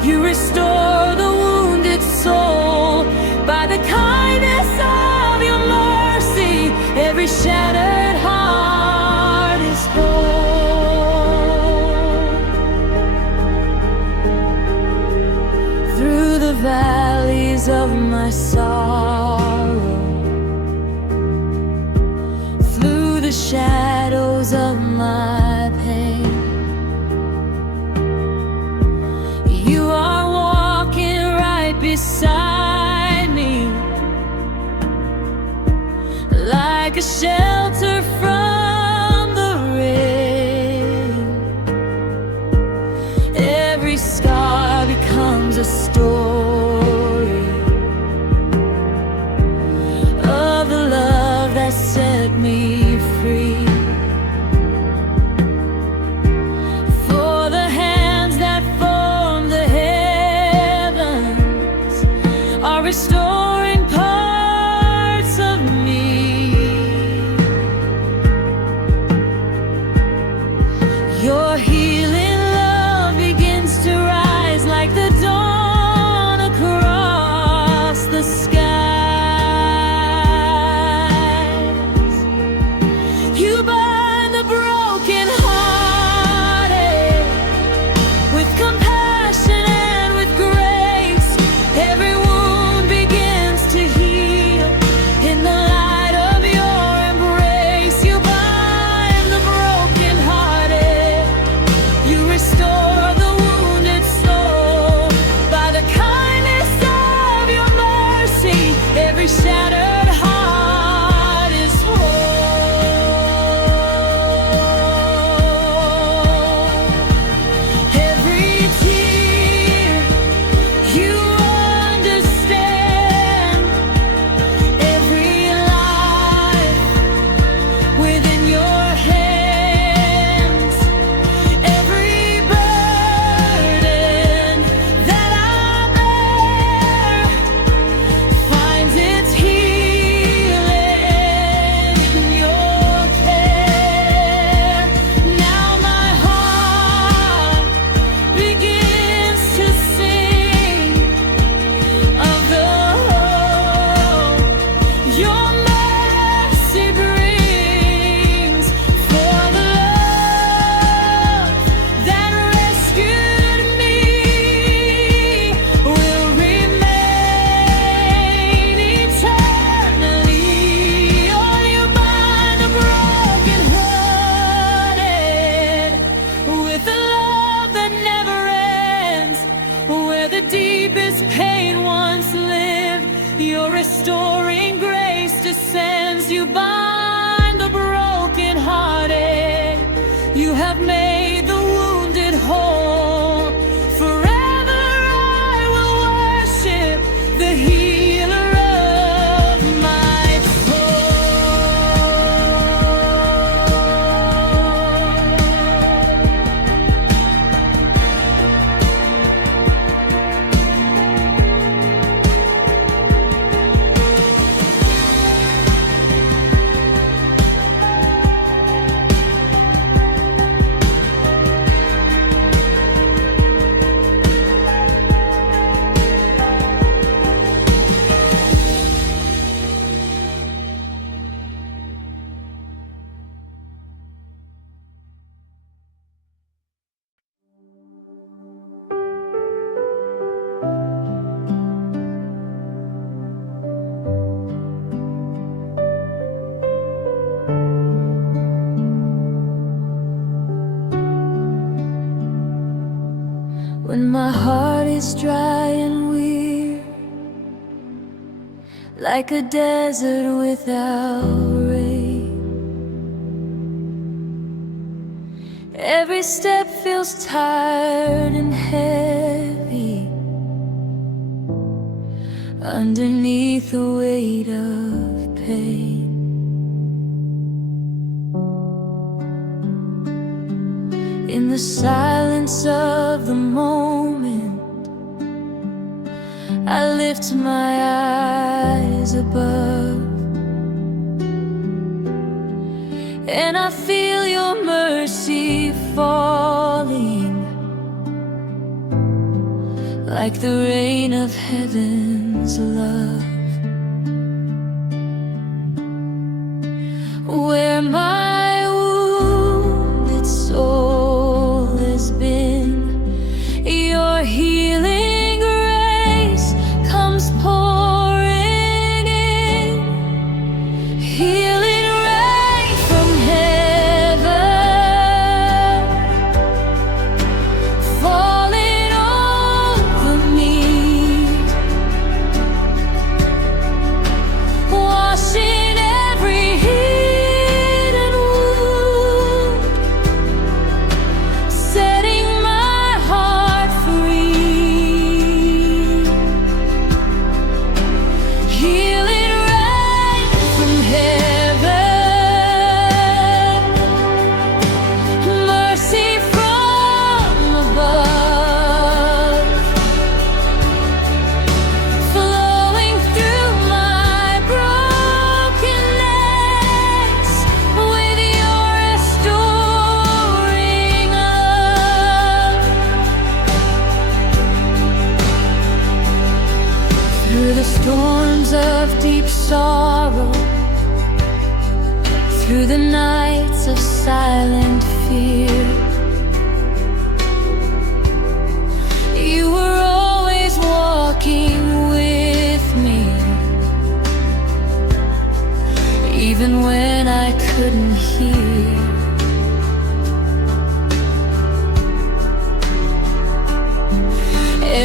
you restore the wounded soul. By the kindness of your mercy, every shattered heart is whole. Through the valleys of my sorrow, through the shadows of my pain, you are walking right beside me, like a shelter from the rain. Every scar becomes a story of the love that set me free. For the hands that form the heavens are restoring parts of me. Your healing love begins to rise like the dawn across the skies. You bind the brokenhearted with compassion and with grace. Every wound begins to heal in the light of your embrace. You bind the brokenhearted, you restore the wounded soul. By the kindness of your mercy, every shattered heart is whole. Every tear you understand, every life within your hands, every burden that I bear finds its healing in your care. Now my heart begins to sing of the hope your mercy brings. For the love that rescued me will remain eternally. Oh, you bind the brokenhearted with a love that never ends. Where the deepest pain once lived, your restoring grace descends. You bind the brokenhearted, you have made the wounded whole. Forever I will worship the healer of my soul. when my heart is dry and weary, like a desert without rain. Every step feels tired and heavy underneath the weight of pain. In the silence of the moment, I lift my eyes above, and I feel your mercy falling like the rain of heaven's love. Where my wounded soul has been, your healing grace comes pouring in. Healing rain from heaven, falling over me, washing every hidden wound, setting my heart free. Healing rain from heaven, mercy from above, flowing through my brokenness with your restoring love. Through the storms of deep sorrow, through the nights of silent fear, you were always walking with me, even when I couldn't hear.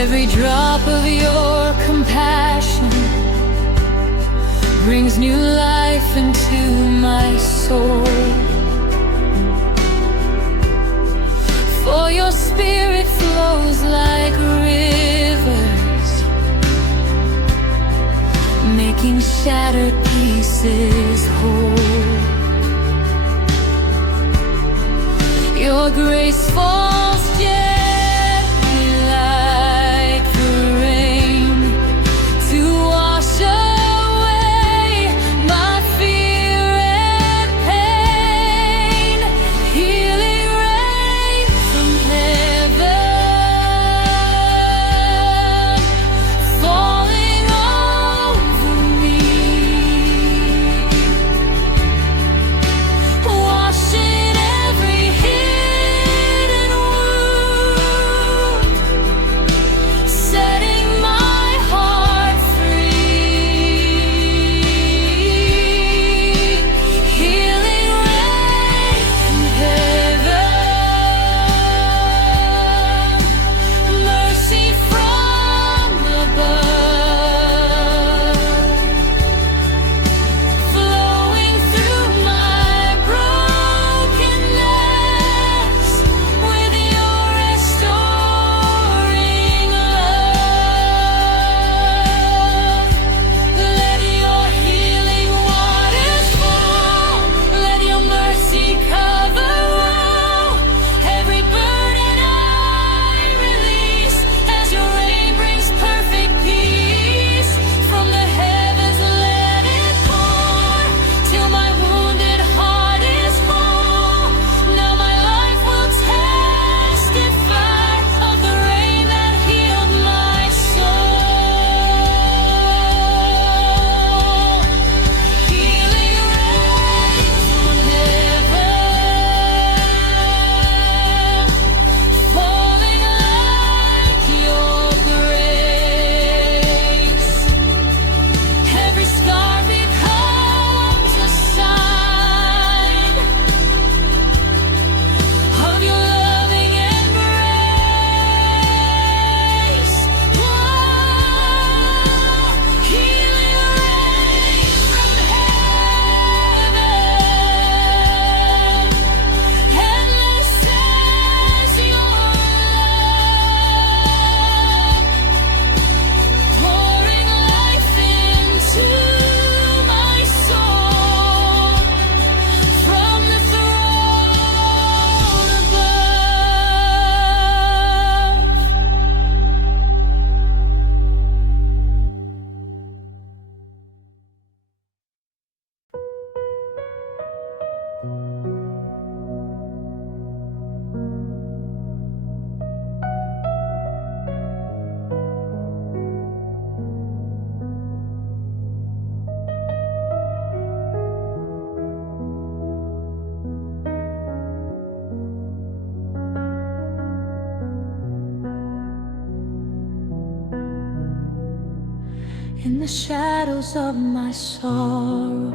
Every drop of your compassion brings new life into my soul. For your spirit flows like rivers, making shattered pieces whole. Your grace falls gently like the rain to wash away my fear and pain. Healing rain from heaven, falling over me, washing every hidden wound, in the shadows of my sorrow,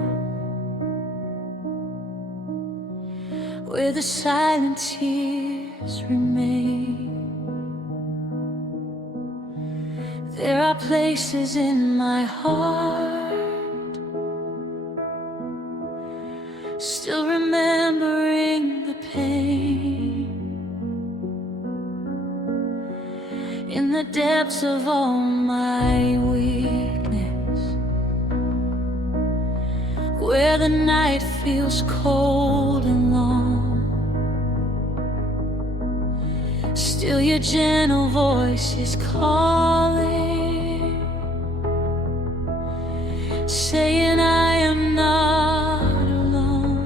where the silent tears remain. There are places in my heart, still remembering the pain. In the depths of all my weakness, where the night feels cold and long, still your gentle voice is calling, saying I am not alone.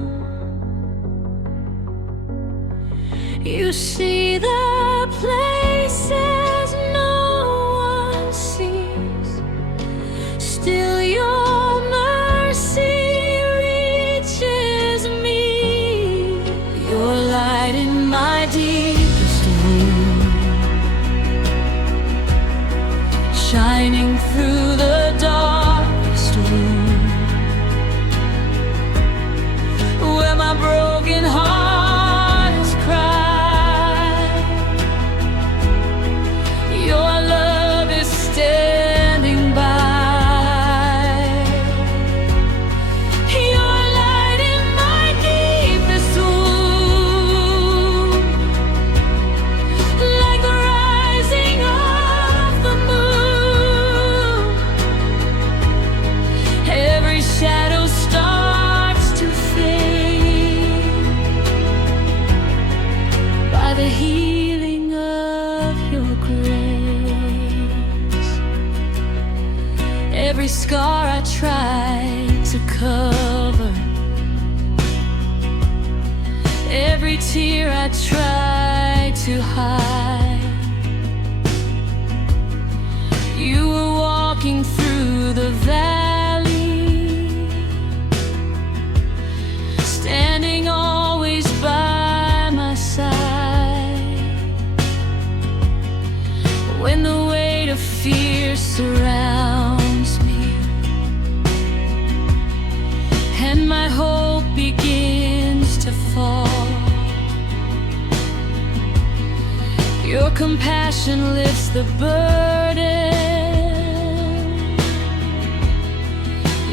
You see the places no one sees, still your mercy reaches me. Your light in my deepest wound, shining through the darkest room, where my broken heart has cried. Your love is standing by. Your light in my deepest wound, like the rising of the moon. Every shadow starts to fade by the healing of your grace. Every scar I tried to cover, every tear I tried to hide, you were walking through the valley, standing always by my side. When the weight of fear surrounds me and my hope begins to fall, your compassion lifts the burden.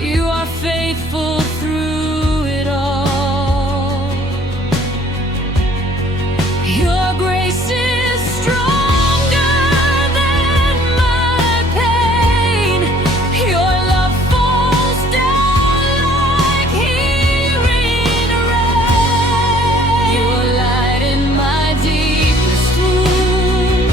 You are faithful through it all. Your grace is stronger than my pain. Your love falls down like hearing rain. Your light in my deepest wound,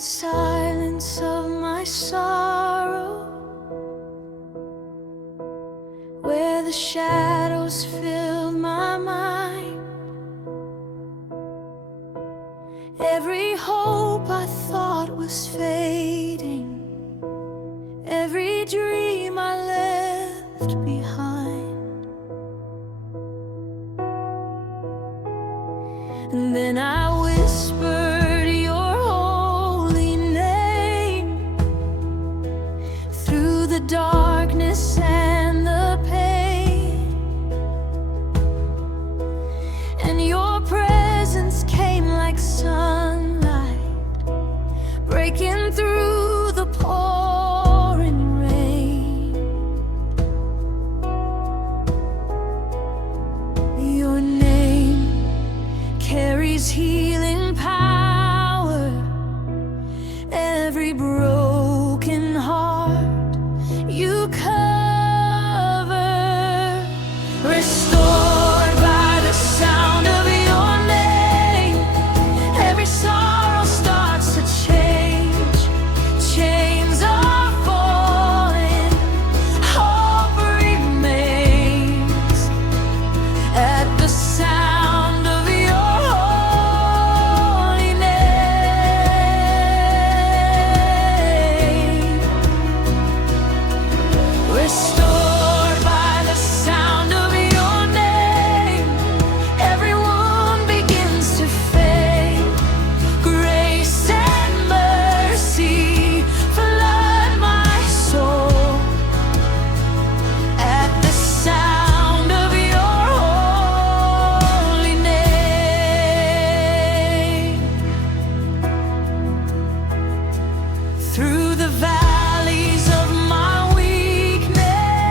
silence of my sorrow, where the shadows filled my mind. Every hope I thought was fading, every dream I left behind. And then I whispered your holy name through the darkness and the pain, and your presence came like sunlight, breaking through the pouring rain. Your name carries healing power, every broken heart you cover, restored by the sound of your name. Every sorrow starts to change, chains are falling, hope remains at the sound of your holy name. Restored by the sound of your name, every wound begins to fade. Grace and mercy flood my soul at the sound of your holy name. Through the valleys of my weakness,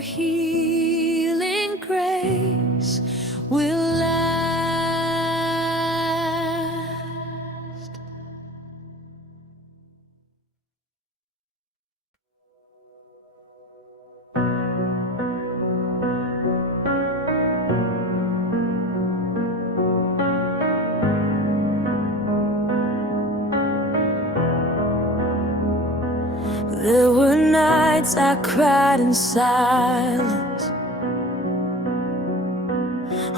your healing grace will last. There were nights I cried in silence,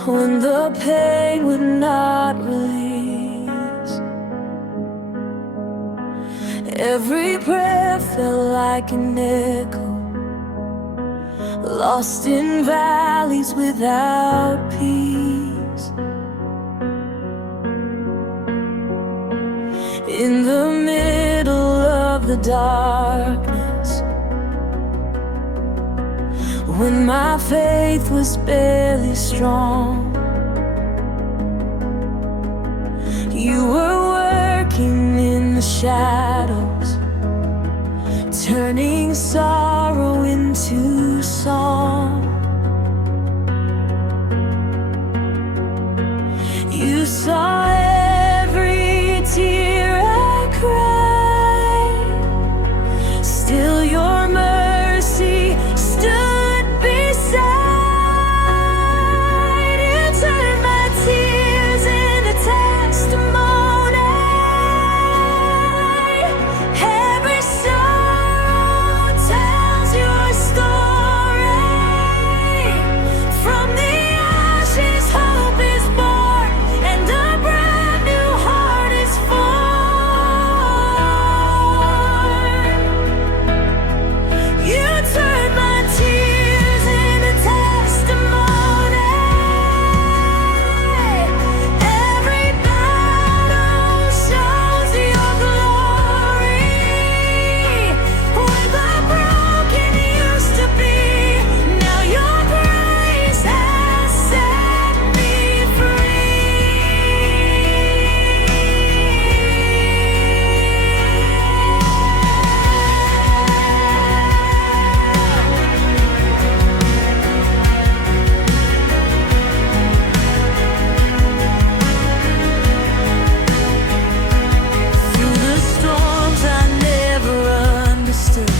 when the pain would not release. Every prayer felt like an echo, lost in valleys without peace. In the middle of the darkness, when my faith was barely strong, you were working in the shadows, turning sorrow into song. You saw every tear I cried, still your mercy stood beside. You turned my tears into testimony. Every sorrow tells your story. From the ashes hope is born, and a brand new heart is formed. You turned my tears into testimony. Every battle shows your glory. Where the broken used to be, now your grace has set me Through the storms I never understood,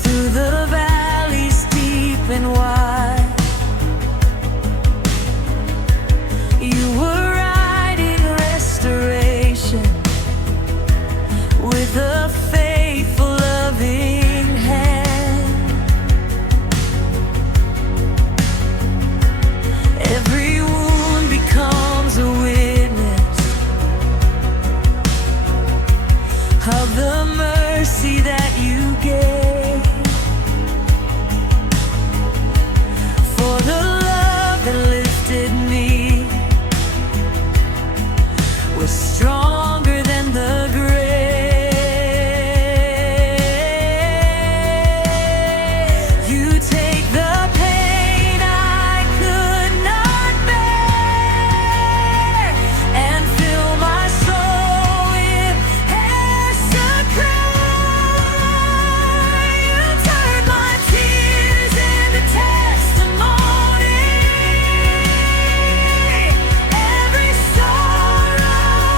through the valleys deep and wide, you were writing restoration with a faithful, loving hand. Every wound becomes a witness of the mercy that you gave. For the love that lifted me was stronger than the grave. You take the pain I could not bear and fill my soul with Hezekiah. You turn my tears into testimony. Every sorrow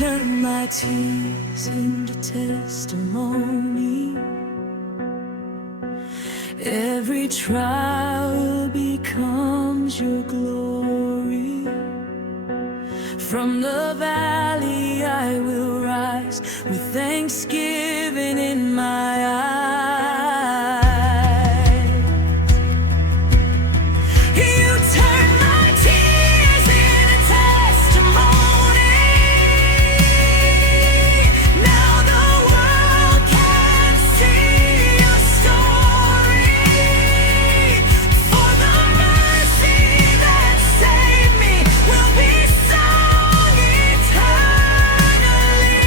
turn my tears into testimony. Every trial becomes your glory. From the valley I will rise with thanksgiving in my eyes. You turn my tears into testimony. Now the world can see your story. For the mercy that saved me will be sung eternally.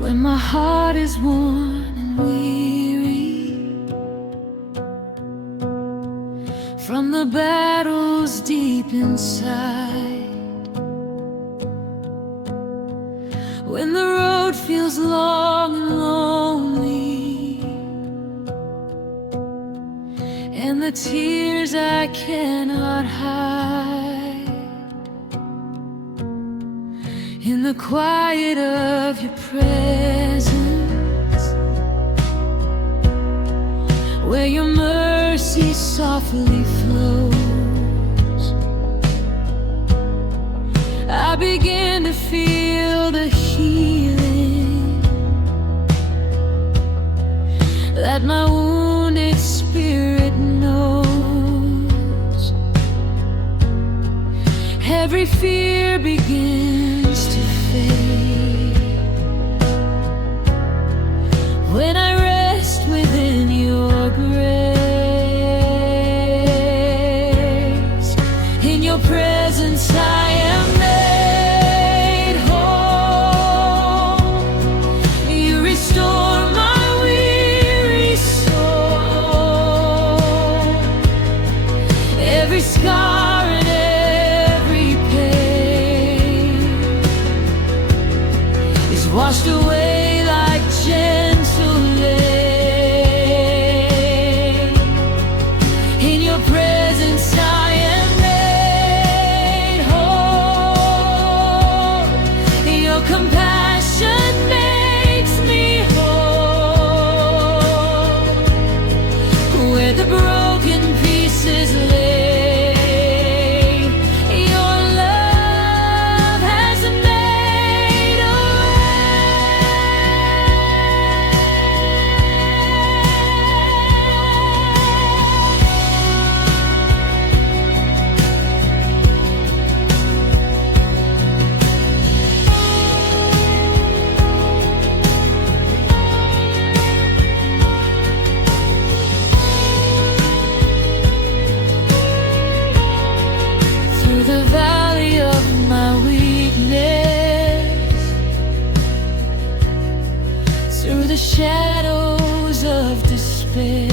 When my heart is worn and weary from the battles deep inside, when the road feels long and lonely, and the tears I cannot hide, in the quiet of your presence, where your mercy softly flows, I begin to feel the healing that my wounded spirit knows. Every fear begins to fade when I rest within your grace. In your presence I am made whole. You restore my weary soul. Every scar and every pain is washed away like gentle rain. In your presence I am made whole. Your compassion makes me whole. Where the broken pieces lay, your love has made a through the valley of my weakness, through the shadows of despair.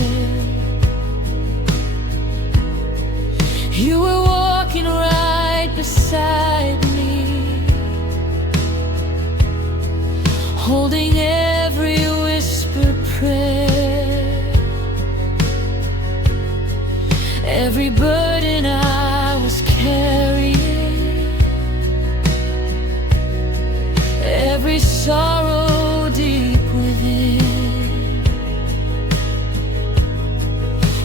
You were walking right beside me, holding every whispered prayer, every burden I was carrying, every sorrow deep within.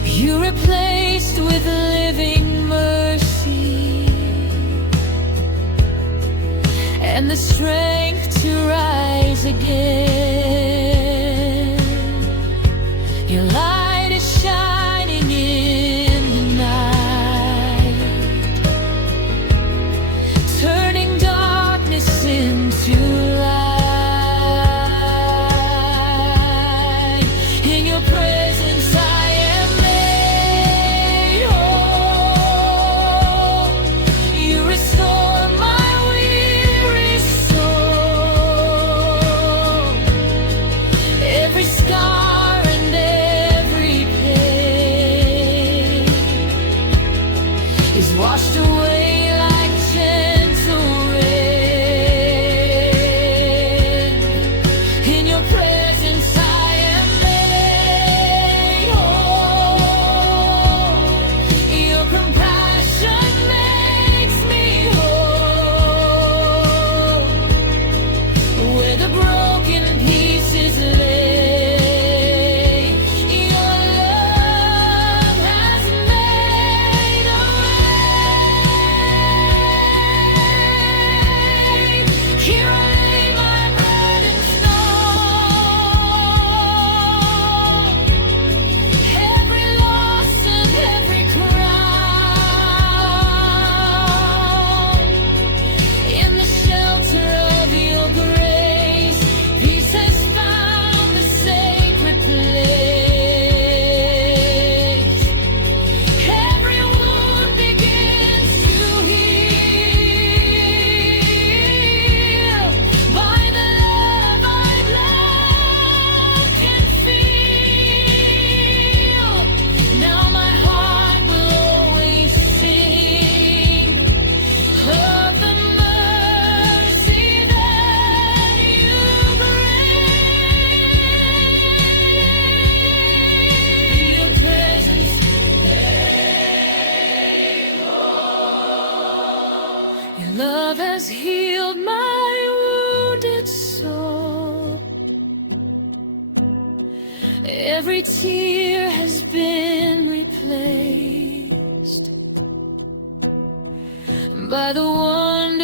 You replaced with living mercy and the strength to rise again. Every tear has been replaced by the wonder